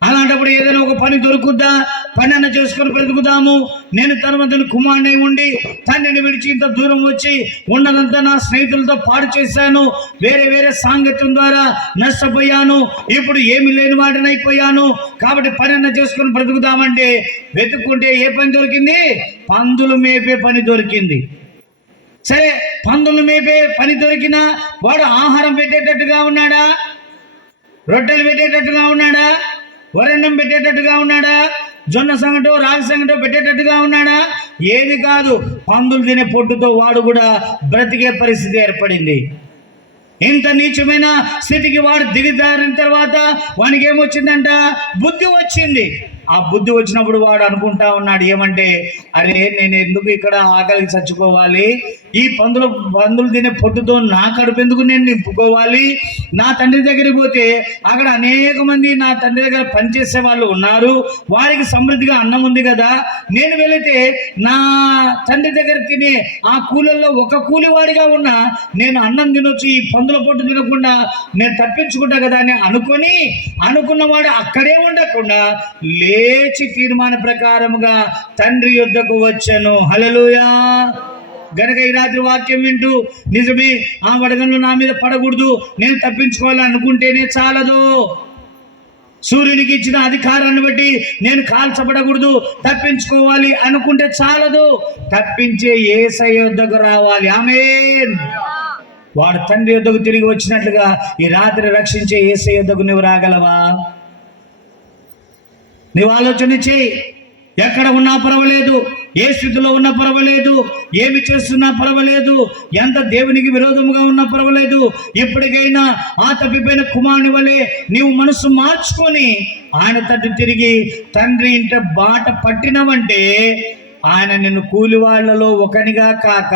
అలాంటప్పుడు ఏదైనా ఒక పని దొరుకుద్దా, పని అన్న చేసుకొని బ్రతుకుదాము. నేను తర్వాత కుమారుడై ఉండి తండ్రిని విడిచి ఇంత దూరం వచ్చి ఉన్నదంతా నా స్నేహితులతో పాడు చేశాను, వేరే సాంగత్యం ద్వారా నష్టపోయాను, ఇప్పుడు ఏమి లేని వాడినైపోయాను. కాబట్టి పని అన్న చేసుకొని బ్రతుకుదామంటే వెతుక్కుంటే ఏ పని దొరికింది? పందులు మేపే పని దొరికింది. సరే, పందులు మేపే పని దొరికినా వాడు ఆహారం పెట్టేటట్టుగా ఉన్నాడా? రొట్టెలు పెట్టేటట్టుగా ఉన్నాడా? వరణం పెట్టేటట్టుగా ఉన్నాడా? జొన్న సంగటో రాగి సంగటో పెట్టేటట్టుగా ఉన్నాడా? ఏది కాదు. పందులు తినే పొట్టుతో వాడు కూడా బ్రతికే పరిస్థితి ఏర్పడింది. ఇంత నీచమైన స్థితికి వాడు దిగజారిన తర్వాత వానికి ఏమొచ్చిందంట? బుద్ధి వచ్చింది. ఆ బుద్ధి వచ్చినప్పుడు వాడు అనుకుంటా ఉన్నాడు ఏమంటే, అరే నేను ఎందుకు ఇక్కడ ఆకలికి చచ్చిపోవాలి? ఈ పందులు తినే పొట్టుతో నా కడుపు ఎందుకు నేను నింపుకోవాలి? నా తండ్రి దగ్గరికి పోతే అక్కడ అనేక మంది నా తండ్రి దగ్గర పనిచేసే వాళ్ళు ఉన్నారు, వారికి సమృద్ధిగా అన్నం ఉంది కదా. నేను వెళితే నా తండ్రి దగ్గర తినే ఆ కూలల్లో ఒక కూలివాడిగా ఉన్నా నేను అన్నం తినొచ్చు, ఈ పందుల పొట్టు తినకుండా నేను తప్పించుకుంటా కదా అని అనుకున్నవాడు అక్కడే ఉండకుండా లేచి తీర్మాన ప్రకారముగా తండ్రి యొద్దకు వచ్చెను. హల్లెలూయా. గనక ఈ రాత్రి వాక్యం వింటూ నిజమే, ఆ వడగండ్లు నా మీద పడకూడదు, నేను తప్పించుకోవాలని అనుకుంటేనే చాలదు. సూర్యునికి ఇచ్చిన అధికారాన్ని బట్టి నేను కాల్చబడకూడదు, తప్పించుకోవాలి అనుకుంటే చాలదు. తప్పించే యేసయ్య యొద్దకు రావాలి. ఆమేన్. వాడు తండ్రి యొద్దకు తిరిగి వచ్చినట్లుగా ఈ రాత్రి రక్షించే యేసయ్య యొద్దకు నువ్వు రాగలవా? నువ్వు ఆలోచన చేయి. ఎక్కడ ఉన్నా పర్వాలేదు, ఏ స్థితిలో ఉన్నా పర్వాలేదు, ఏమి చేస్తున్నా పర్వాలేదు, ఎంత దేవునికి విరోధముగా ఉన్నా పర్వాలేదు, ఎప్పటికైనా ఆ తప్పిపోయిన కుమారుని వలె నీవు మనసు మార్చుకొని ఆయన తట్టు తిరిగి తండ్రి ఇంట బాట పట్టినవంటే ఆయన నిన్ను కూలి వాళ్ళలో ఒకనిగా కాక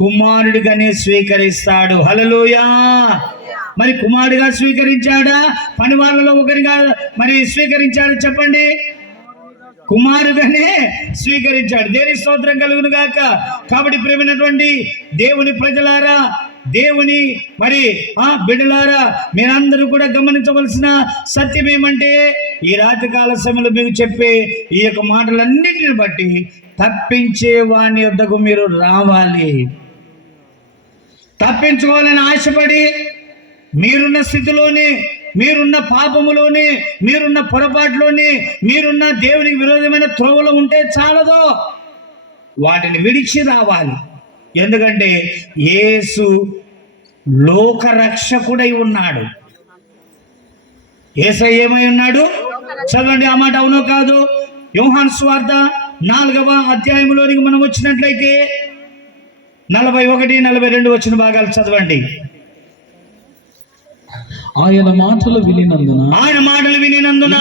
కుమారుడిగానే స్వీకరిస్తాడు. హల్లెలూయా. మరి కుమారుడిగా స్వీకరించాడా, పని వాళ్ళలో ఒకరిగా మరి స్వీకరించాడు? చెప్పండి. కుమారుగానే స్వీకరించాడు. దేని స్తోత్రం కలుగును గాక. కాబట్టి ప్రియమైనటువంటి దేవుని ప్రజలారా, దేవుని మరి బిడ్డలారా, మీరందరూ కూడా గమనించవలసిన సత్యం ఏమంటే, ఈ రాత్రికాల సమయంలో మీకు చెప్పే ఈ యొక్క మాటలన్నింటిని బట్టి తప్పించే వాని వద్దకు మీరు రావాలి. తప్పించుకోవాలని ఆశపడి మీరున్న స్థితిలోనే, మీరున్న పాపములోనే, మీరున్న పొరపాటులోనే, మీరున్న దేవునికి విరోధమైన త్రోవలో ఉంటే చాలదు. వాటిని విడిచి రావాలి. ఎందుకంటే యేసు లోకరక్షకుడై ఉన్నాడు. యేసయ్య ఏమై ఉన్నాడు? చదవండి ఆ మాట, అవునో కాదు? యోహాను సువార్త 4వ అధ్యాయంలోనికి మనం వచ్చినట్లయితే 41, 42 వచ్చిన భాగాలు చదవండి. ఆయన మాటలు వినినందున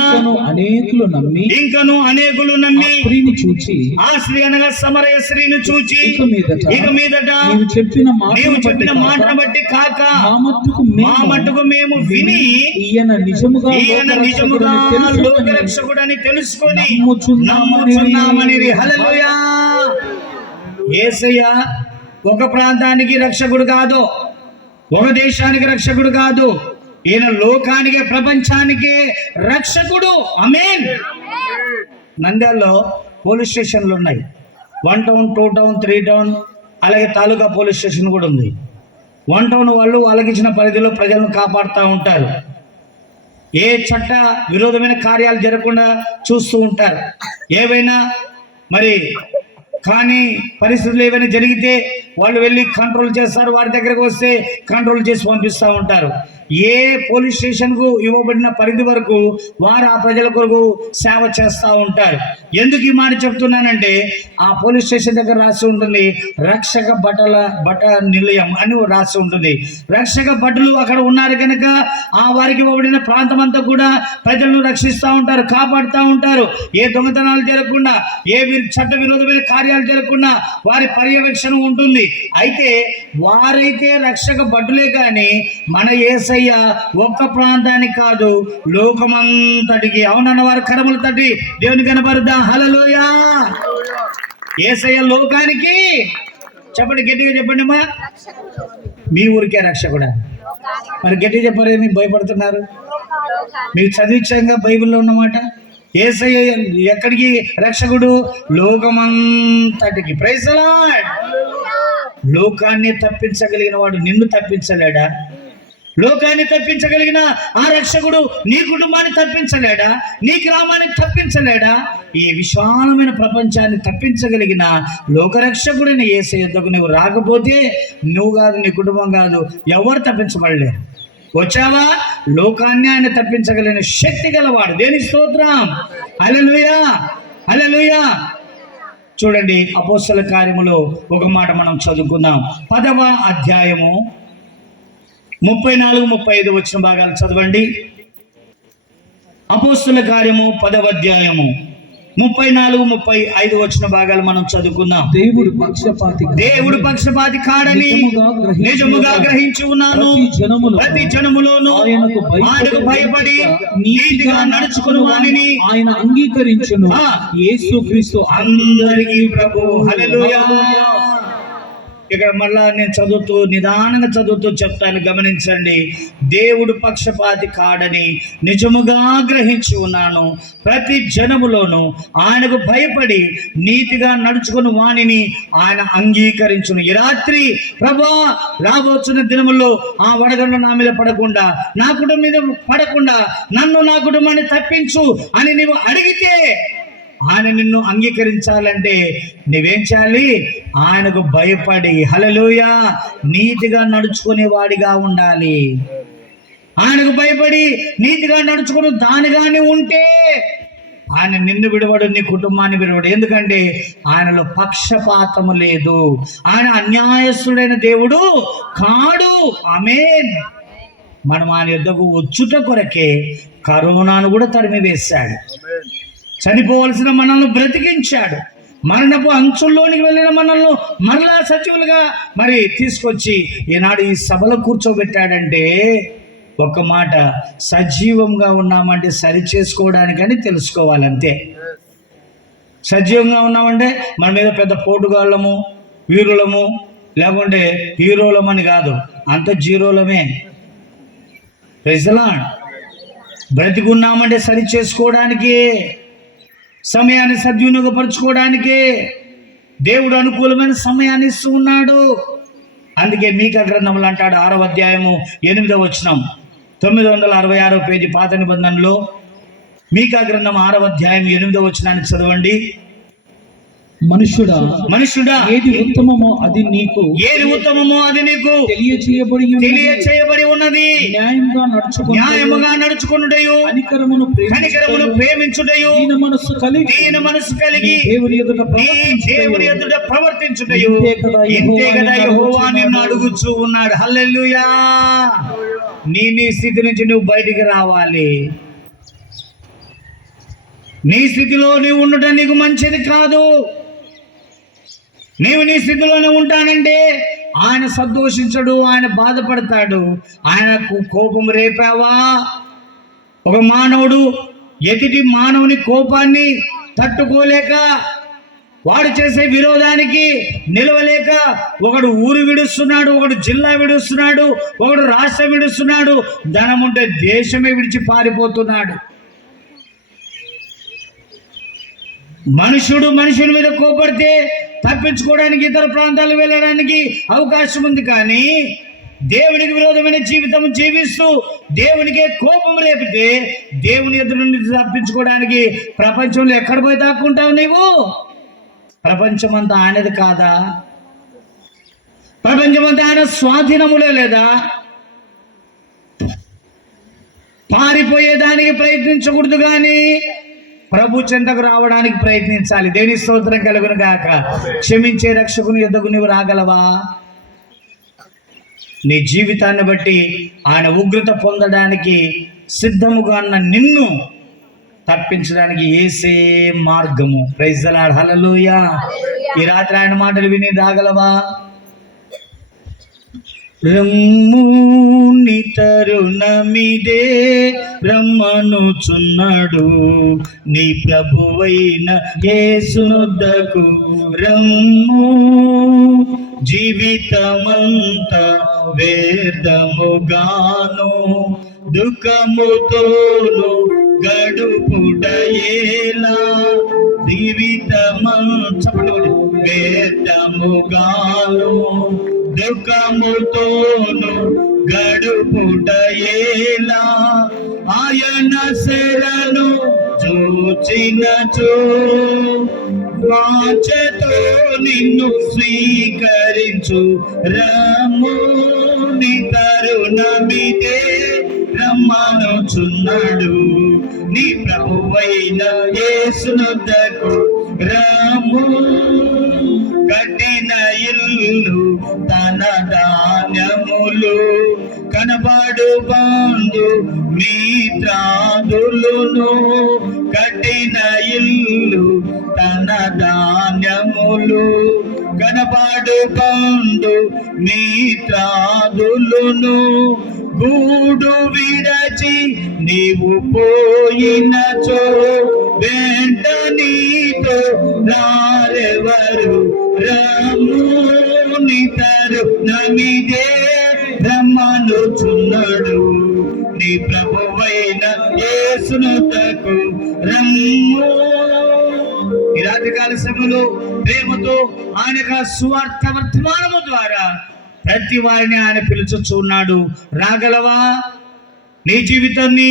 ఇంకను అనేకులు నమ్మి స్త్రీని చూచి, ఆ స్త్రీ అనగా సమరయ స్త్రీని చూచి, ఇక మీదట నీవు చెప్పిన మాటను బట్టి కాక మా మట్టుకు మేము విని ఈయన నిజముగా లోకరక్షకుడని తెలుసుకొని నమ్ముచున్నామని. హల్లెలూయా. యేసయ్య ఒక ప్రాంతానికి రక్షకుడు కాదు, ఒక దేశానికి రక్షకుడు కాదు, ఈయన లోకానికి, ప్రపంచానికి రక్షకుడు. ఆమేన్. నంద్యాలలో పోలీస్ స్టేషన్లు ఉన్నాయి. 1 టౌన్, 2 టౌన్, 3 టౌన్, అలాగే తాలూకా పోలీస్ స్టేషన్ కూడా ఉంది. 1 టౌన్ వాళ్ళు వాళ్ళకి ఇచ్చిన పరిధిలో ప్రజలను కాపాడుతూ ఉంటారు. ఏ చట్ట విరోధమైన కార్యాలు జరగకుండా చూస్తూ ఉంటారు. ఏవైనా మరి కానీ పరిస్థితులు ఏమైనా జరిగితే వాళ్ళు వెళ్ళి కంట్రోల్ చేస్తారు. వారి దగ్గరకు వస్తే కంట్రోల్ చేసి పంపిస్తూ ఉంటారు. ఏ పోలీస్ స్టేషన్కు ఇవ్వబడిన పరిధి వరకు వారు ఆ ప్రజల కొరకు సేవ చేస్తూ ఉంటారు. ఎందుకు ఈ మాట చెప్తున్నానంటే, ఆ పోలీస్ స్టేషన్ దగ్గర రాసి ఉంటుంది రక్షక బట నిలయం అని రాసి ఉంటుంది. రక్షక భటులు అక్కడ ఉన్నారు కనుక ఆ వారికి ఇవ్వబడిన ప్రాంతం అంతా కూడా ప్రజలను రక్షిస్తూ ఉంటారు, కాపాడుతూ ఉంటారు. ఏ దొంగతనాలు జరగకుండా, ఏ చట్ట విరోధమైన కార్యాలు జరగకుండా వారి పర్యవేక్షణ ఉంటుంది. అయితే వారైతే రక్షక భటులే కానీ మన యేసయ్య ఒక్క ప్రాంతానికి కాదు, లోకమంతటికి. అవునన్న వారు కరములు తట్టి దేవుని కనబరుద్దా. హల్లెలూయా. యేసయ్య లోకానికి, చెప్పండి, గట్టిగా చెప్పండి అమ్మా. మీ ఊరికే రక్షకుడా? మరి గట్టిగా చెప్పారు, మీకు భయపడుతున్నారు? మీకు చదివించంగా బైబిల్లో ఉన్నమాట. యేసయ్య ఎక్కడికి రక్షకుడు? లోకమంతటికి. Praise the Lord. లోకాన్ని తప్పించగలిగిన వాడు నిన్ను తప్పించలేడా? లోకాన్ని తప్పించగలిగిన ఆ రక్షకుడు నీ కుటుంబాన్ని తప్పించలేడా? నీ గ్రామాన్ని తప్పించలేడా? ఈ విశాలమైన ప్రపంచాన్ని తప్పించగలిగిన లోకరక్షకుడైన యేసయ్య యొద్దకు నువ్వు రాకపోతే నువ్వు కాదు, నీ కుటుంబం కాదు, ఎవరు తప్పించబడలేరు. వచ్చావా? లోకాన్ని ఆయన తప్పించగలిగిన శక్తి గలవాడు. దేని స్తోత్రం. హల్లెలూయా, హల్లెలూయా. చూడండి, అపోస్తల కార్యములో ఒక మాట మనం చదువుకుందాం. 10వ అధ్యాయము 34, 35 వచ్చిన భాగాలు చదవండి. అపోస్తల కార్యము 10వ అధ్యాయము 34, 35 వచ్చిన భాగాలు మనం చదువుకుందాం. దేవుడు పక్షపాతి కాడని నిజముగా గ్రహించి ఉన్నాను. ప్రతి జనములోను ఆయనకు భయపడి నీతిగా నడుచుకుని వానిని ఆయన అంగీకరించును. యేసుక్రీస్తు అందరికీ ప్రభు. హల్లెలూయా. ఇక్కడ మళ్ళా నేను నిదానంగా చదువుతూ చెప్తాను, గమనించండి. దేవుడు పక్షపాతి కాడని నిజముగా గ్రహించి ఉన్నాను. ప్రతి జనములోను ఆయనకు భయపడి నీతిగా నడుచుకుని వాణిని ఆయన అంగీకరించును. ఈ రాత్రి ప్రభా, రాబోతున్న దినముల్లో ఆ వడగండ్లు నా మీద పడకుండా, నా కుటుంబం మీద పడకుండా, నన్ను నా కుటుంబాన్ని తప్పించు అని నీవు అడిగితే ఆయన నిన్ను అంగీకరించాలంటే నువ్వేం చేయాలి? ఆయనకు భయపడి, హల్లెలూయా, నీతిగా నడుచుకునే వాడిగా ఉండాలి. ఆయనకు భయపడి నీతిగా నడుచుకుని దానిగానే ఉంటే ఆయన నిన్ను విడవడు, నీ కుటుంబాన్ని విడవడు. ఎందుకంటే ఆయనలో పక్షపాతము లేదు. ఆయన అన్యాయస్తుడైన దేవుడు కాడు. ఆమేన్. మనం ఆయన యుద్ధకు వచ్చుట కొరకే కరోనాను కూడా తరిమి వేశాడు. చనిపోవలసిన మనల్ని బ్రతికించాడు. మరణపు అంచుల్లోనికి వెళ్ళిన మనల్ని మరలా సజీవులుగా తీసుకొచ్చి ఈనాడు ఈ సభలో కూర్చోబెట్టాడంటే ఒక్క మాట, సజీవంగా ఉన్నామంటే సరి చేసుకోవడానికని తెలుసుకోవాలంతే. సజీవంగా ఉన్నామంటే మన మీద పెద్ద పోటుగాళ్ళము, వీరులము, లేకుంటే హీరోలమని కాదు, అంత జీరోలమే. ప్రజలా బ్రతికున్నామంటే సరి చేసుకోవడానికి, సమయాన్ని సద్వినియోగపరచుకోవడానికే దేవుడు అనుకూలమైన సమయాన్ని ఇస్తూ ఉన్నాడు. అందుకే మీకా గ్రంథంలో అంటాడు, 6వ అధ్యాయము 8వ వచనం, 966 పేజీ పాత నిబంధనలో మీకా గ్రంథం 6వ అధ్యాయం 8వ వచనాన్ని చదవండి. మనుష్యుడా, ఏది ఉత్తమమో అది నీకు తెలియచేయబడి ఉన్నది. న్యాయముగా నడుచుకొనుటయు, కనికరమును ప్రేమించుటయు, దీన మనస్సు కలిగి దేవుని ఎదుట ప్రవర్తించుటయు, ఇంతే కదా యెహోవా నిన్ను అడుగుచూ ఉన్నాడు. హల్లెలూయా. నీ స్థితి నుంచి నువ్వు బయటికి రావాలి. నీ స్థితిలో నీవు ఉండటం నీకు మంచిది కాదు. నీవు నీ స్థితిలోనే ఉంటానంటే ఆయన సంతోషించడు, ఆయన బాధపడతాడు. ఆయనకు కోపం రేపావా? ఒక మానవుడు ఎదుటి మానవుని కోపాన్ని తట్టుకోలేక, వాడు చేసే విరోధానికి నిలవలేక, ఒకడు ఊరు విడుస్తున్నాడు, ఒకడు జిల్లా విడుస్తున్నాడు, ఒకడు రాష్ట్రం విడుస్తున్నాడు, ధనం ఉంటే దేశమే విడిచి పారిపోతున్నాడు. మనుషుని మీద కోపడితే తప్పించుకోవడానికి ఇతర ప్రాంతాలు వెళ్ళడానికి అవకాశం ఉంది. కానీ దేవునికి విరోధమైన జీవితం జీవిస్తూ దేవునికే కోపం రేపితే దేవుని ఎదురు నుండి తప్పించుకోవడానికి ప్రపంచంలో ఎక్కడ పోయి దాక్కుంటావు నీవు? ప్రపంచమంతా ఆయనది కాదా? ప్రపంచమంతా ఆయన స్వాధీనములే లేదా? పారిపోయేదానికి ప్రయత్నించకూడదు, కానీ ప్రభు చెంతకు రావడానికి ప్రయత్నించాలి. దేవుని స్తోత్రం కలుగును గాక. క్షమించే రక్షకుని యొద్దకు నీవు రాగలవా? నీ జీవితాన్ని బట్టి ఆయన ఉగ్రత పొందడానికి సిద్ధముగా ఉన్న నిన్ను తప్పించడానికి యేసే మార్గము. Praise the Lord. హల్లెలూయా. ఈ రాత్రి ఆయన మాటలు విని రాగలవా? రమ్ము నీ తరుణమిదే, రమ్మనుచున్నాడు నీ ప్రభువైన యేసునొద్దకు రమ్ము. జీవితమంతా వ్యర్థముగాను దుఃఖముతోను గడుపుటయేలా, జీవితమంతా వ్యర్థముగాను దుఃఖముతోను గడుపుటయేలా, ఆయన శరణు చూచినచో వాంఛతో నిన్ను స్వీకరించు రమ్ము. నీ తరుణమిదే, రమ్మనుచున్నాడు నీ ప్రభువైన యేసునొద్దకు రమ్ము. కట్టిన ఇల్లు తన ధాన్యములు, కనబడు బంధు మిత్రాదులును. కట్టిన ఇల్లు తన ధాన్యములు, కనబడు బంధు మిత్రాదులును. గూడు విడచి నీవు పోయినచో వెంట నీతో రారెవరు రమ్ము. నితరు నమిదే రమ్మనుచున్నాడు. నీ ప్రభువైన యేసునుతకు రమ్ము. ఈ రాత్రికాల సమయంలో ప్రేమతో ఆయన సువార్త వర్తమానము ద్వారా ప్రతి వారిని ఆయన పిలుచుచున్నాడు. రాగలవా? నీ జీవితాన్ని,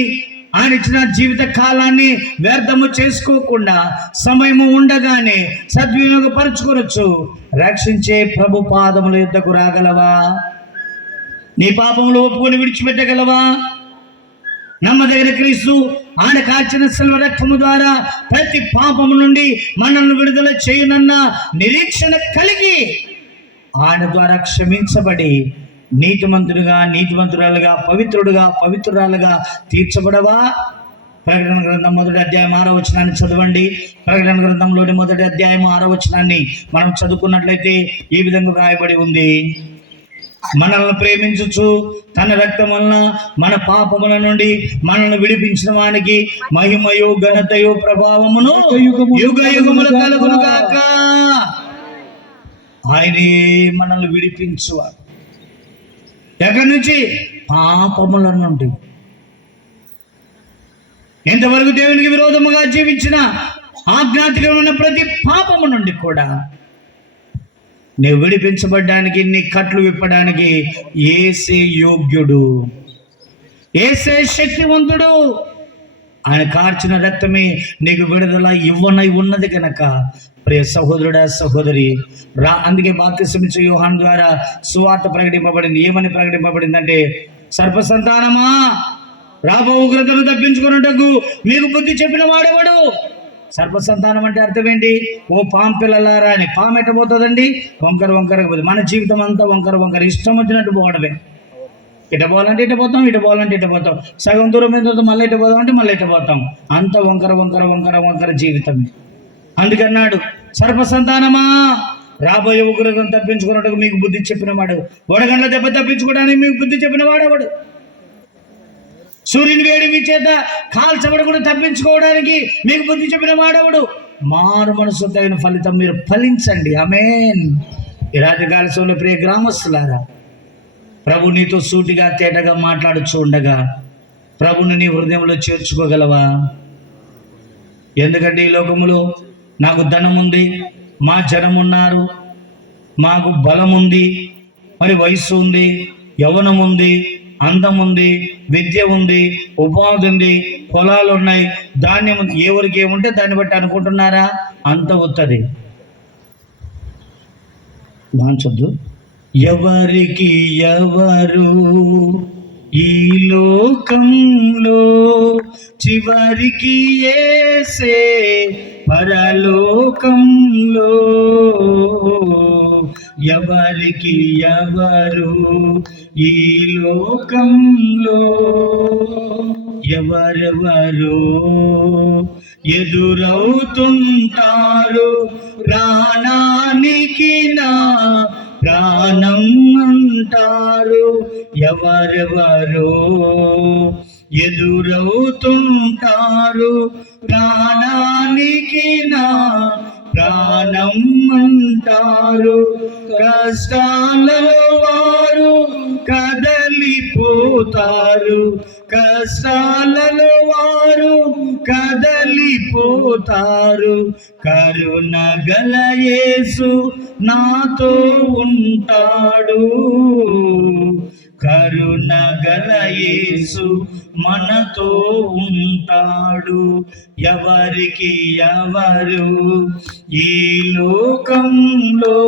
ఆయన ఇచ్చిన జీవిత కాలాన్ని వ్యర్థము చేసుకోకుండా సమయము ఉండగానే సద్వినియోగపరచుకోవచ్చు. రక్షించే ప్రభు పాదముల యుద్ధకు రాగలవా? నీ పాపములు ఒప్పుకొని విడిచిపెట్టగలవా? నమ్మదగిన క్రీస్తు ఆయన కాచిన శిలువ రక్తము ద్వారా ప్రతి పాపము నుండి మనల్ని విడుదల చేయనన్న నిరీక్షణ కలిగి ఆయన ద్వారా క్షమించబడి నీతిమంతుడుగా, నీతిమంతురాలుగా, పవిత్రుడుగా, పవిత్రురాలుగా తీర్చబడవా? ప్రకటన గ్రంథం 1వ అధ్యాయం 6వ వచనాన్ని చదవండి. ప్రకటన గ్రంథంలోని 1వ అధ్యాయం 6వ వచనాన్ని మనం చదువుకున్నట్లయితే ఈ విధంగా రాయబడి ఉంది. మనల్ని ప్రేమించుచు తన రక్తం వలన మన పాపముల నుండి మనల్ని విడిపించిన వానికి మహిమయో ఘనతయో ప్రభావమును యుగ యుగములు కలుగును గాక. ఆయనే మనల్ని విడిపించువాడు. ఎక్కడి నుంచి? పాపముల నుండి. ఎంతవరకు దేవునికి విరోధముగా జీవించిన ఆజ్ఞాతికమైన ప్రతి పాపము నుండి కూడా నువ్వు విడిపించబడ్డానికి, నీ కట్లు విప్పడానికి యేసే యోగ్యుడు, యేసే శక్తివంతుడు. ఆయన కార్చిన రక్తమే నీకు విడుదల ఇవ్వనై ఉన్నది కనుక ప్రియ సహోదరుడా, సహోదరి అందుకే బాప్తిసమిచ్చే యోహాను ద్వారా సువార్త ప్రకటింపబడింది. ఏమని ప్రకటింపబడింది అంటే, సర్ప సంతానమా, రాబో ఉగ్రతను తప్పించుకున్నటకు మీకు బుద్ధి చెప్పిన వాడేవాడు. సర్ప సంతానం అంటే అర్థం ఏంటి? ఓ పాము పిల్లలారా అని. పాము ఎట్ట పోతుందండి? వంకర వంకరగా పోతుంది. మన జీవితం అంతా వంకర వంకర, ఇష్టం వచ్చినట్టు పోవడమే. ఇట పోవాలంటే ఇట పోతాం, ఇట పోవాలంటే ఇట పోతాం, సగం దూరం మీద మళ్ళీ ఇట పోదాం అంటే మళ్ళీ ఇట పోతాం. అంత వంకర వంకర వంకర వంకర జీవితమే. అందుకన్నాడు, సర్ప సంతానమా, రాబోయే ఉగ్రతను తప్పించుకున్నట్టుకు మీకు బుద్ధి చెప్పిన వాడు. వడగండ్ల దెబ్బ తప్పించుకోవడానికి మీకు బుద్ధి చెప్పిన వాడేవాడు. సూర్యుని వేడి మీ చేత కాల్చబడి కూడా తప్పించుకోవడానికి మీకు బుద్ధి చెప్పిన వాడేవాడు. మారు మనసు తగిన ఫలితం మీరు ఫలించండి. ఆమేన్. ఈ రాత్రికాల సమయంలో ప్రియ గ్రామస్తులారా, ప్రభు నీతో సూటిగా తేటగా మాట్లాడుచూ ఉండగా ప్రభుని నీ హృదయంలో చేర్చుకోగలవా? ఎందుకంటే ఈ లోకములో నాకు ధనం ఉంది, మా జనం ఉన్నారు, మాకు బలం ఉంది, మరి వయస్సు ఉంది, యవ్వనం ఉంది, అందం ఉంది, విద్య ఉంది, ఉపాధి ఉంది, పొలాలు ఉన్నాయి, ధాన్యం ఉంది. ఎవరికి ఏముంటే దాన్ని బట్టి అనుకుంటున్నారా? అంత వస్తుంది. వాంచొద్దు. ఎవరికి ఎవరు ఈ లోకంలో, చివరికి యేసే పరలోకంలో. ఎవరికి ఎవరు ఈ లోకంలో, ఎవరెవరో ఎదురవుతుంటారు. ప్రాణానికి నా ప్రాణం అంటారు. ఎవరెవరో ఎదురవుతుంటారు. ప్రాణానికి నా ప్రాణం అంటారు. కష్టాలలో వారు కదలిపోతారు. కష్టాలలో వారు కదలిపోతారు. కరుణ గల యేసు నాతో ఉంటాడు. కరుణ గల యేసు మనతో ఉంటాడు. ఎవరికి ఎవరు ఈ లోకంలో,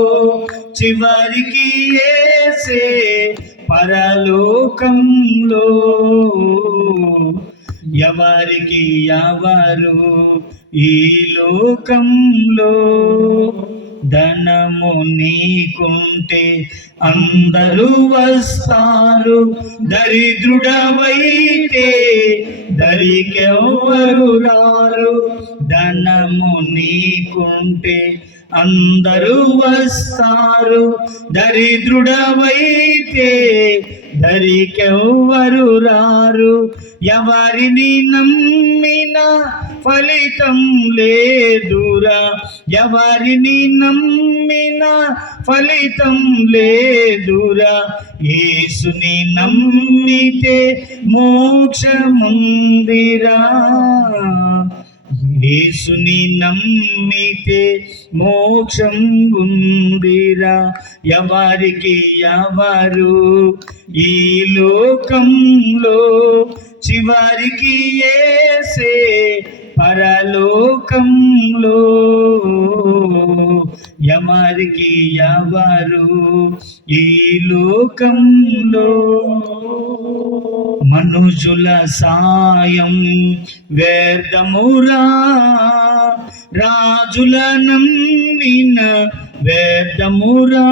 చివరికి యేసే పరలోకంలో. ఎవరికి ఎవరు ఈ లోకంలో. ధనము నీకుంటే అందరూ వస్తారు, దరిద్రుడవైతే దరికెవ్వరు రారు. ధనము నీకుంటే అందరూ వస్తారు, దరిద్రుడవైతే దరికెవ్వరు రారు. ఎవరిని నమ్మినా ఫలితం లేదురా, ఎవరిని నమ్మిన ఫలితం లేదురా, యేసుని నమ్మితే మోక్షముందిరా, యేసుని నమ్మితే మోక్షం ఉందిరా. ఎవరికి ఎవరు ఈ లోకంలో, చివరికి యేసే పరలోకంలో. ఎవరికి ఎవరు ఈ లోకంలో, మనుషుల సాయం వ్యర్థమురా, రాజుల నమ్మిన వ్యర్థమురా,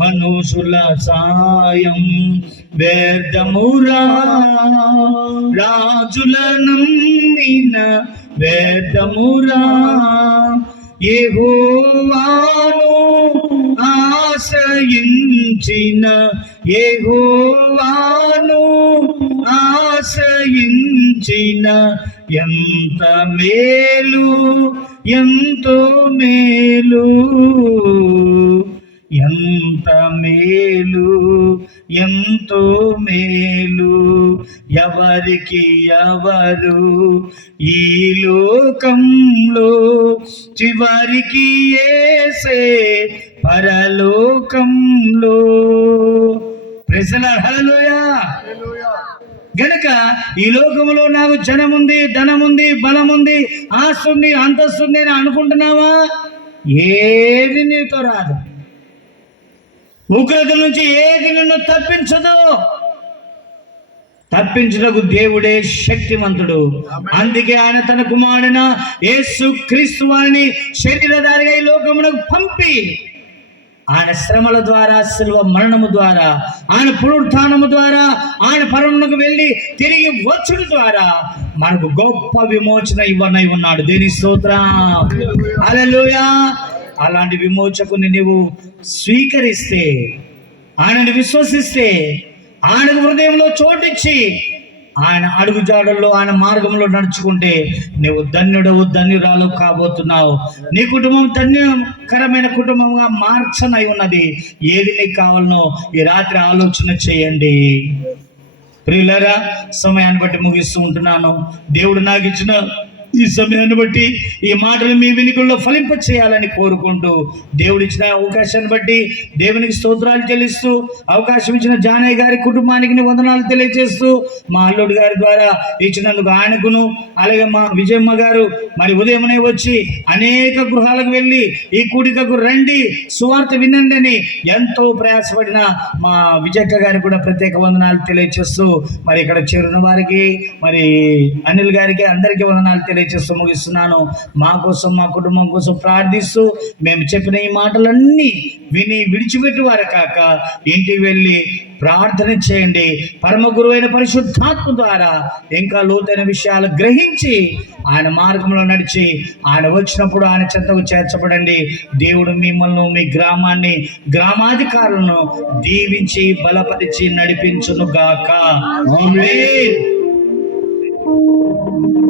మనుషుల సాయం వ్యర్థమురా, రాజుల నమ్మిన వ్యర్థమురా. యెహోవాను ఆశ్రయించిన, యెహోవాను ఆశ్రయించిన ఎంత మేలు, ఎంతో మేలు, ఎంత మేలు, ఎంతో మేలు. ఎవరికి ఎవరు ఈ లోకంలో, చివరికి యేసే పరలోకంలో. ప్రైజ్ ది లార్డ్, హల్లెలూయా. గనక ఈ లోకంలో నాకు జనముంది, ధనముంది, బలముంది, ఆస్తుంది, అంతస్తుంది అని అనుకుంటున్నావా? ఏది నీతో రాదు. ఉగ్రత నుంచి ఏది నిన్ను తప్పించదు. తప్పించుటకు దేవుడే శక్తిమంతుడు. అందుకే ఆయన తన కుమారుడైన యేసు క్రీస్తు వారిని శరీరధారిగా ఈ లోకమునకు పంపి, ఆయన శ్రమల ద్వారా, శిలువ మరణము ద్వారా, ఆయన పునరుత్థానము ద్వారా, ఆయన పరమునకు వెళ్ళి తిరిగి వచ్చుడు ద్వారా మనకు గొప్ప విమోచన ఇవ్వనై ఉన్నాడు. దేని స్తోత్రం, హల్లెలూయా. అలాంటి విమోచకుని నీవు స్వీకరిస్తే, ఆయనను విశ్వసిస్తే, ఆయన హృదయంలో చోటిచ్చి, ఆయన అడుగుజాడల్లో, ఆయన మార్గంలో నడుచుకుంటే నువ్వు ధన్యుడవు, ధన్యురాలు కాబోతున్నావు. నీ కుటుంబం ధన్యకరమైన కుటుంబంగా మార్చనై ఉన్నది. ఏది నీకు కావాలనో ఈ రాత్రి ఆలోచన చేయండి. ప్రియులారా, సమయాన్ని బట్టి ముగిస్తూ ఉంటున్నాను. దేవుడు నాకు ఇచ్చిన ఈ సమయాన్ని బట్టి ఈ మాటలు మీ వినికుల్లో ఫలింప చేయాలని కోరుకుంటూ, దేవుడిచ్చిన అవకాశాన్ని బట్టి దేవునికి స్తోత్రాలు చెల్లిస్తూ, అవకాశం ఇచ్చిన జానయ్య గారి కుటుంబానికి వందనాలు తెలియజేస్తూ, మా అల్లుడు గారి ద్వారా ఇచ్చినందుకు ఆయనకును, అలాగే మా విజయమ్మ గారు మరి ఉదయమనే వచ్చి అనేక గృహాలకు వెళ్ళి ఈ కూడికకు రండి, సువార్త వినండి అని ఎంతో ప్రయాసపడిన మా విజయక్క గారికి కూడా ప్రత్యేక వందనాలు తెలియజేస్తూ, మరి ఇక్కడ చేరిన వారికి, మరి అనిల్ గారికి, అందరికీ వందనాలు తెలియజేస్తూ ముగిస్తున్నాను. మా కోసం, మా కుటుంబం కోసం ప్రార్థిస్తూ, మేము చెప్పిన ఈ మాటలన్నీ విని విడిచిపెట్టి వారు కాక ఇంటికి వెళ్ళి ప్రార్థన చేయండి. పరమ గురువైన పరిశుద్ధాత్మ ద్వారా ఇంకా లోతైన విషయాలు గ్రహించి ఆయన మార్గంలో నడిచి ఆయన వచ్చినప్పుడు ఆయన చెంతకు చేర్చబడండి. దేవుడు మిమ్మల్ని, మీ గ్రామాన్ని, గ్రామాధికారులను దీవించి బలపరిచి నడిపించును గాక. ఆమేన్.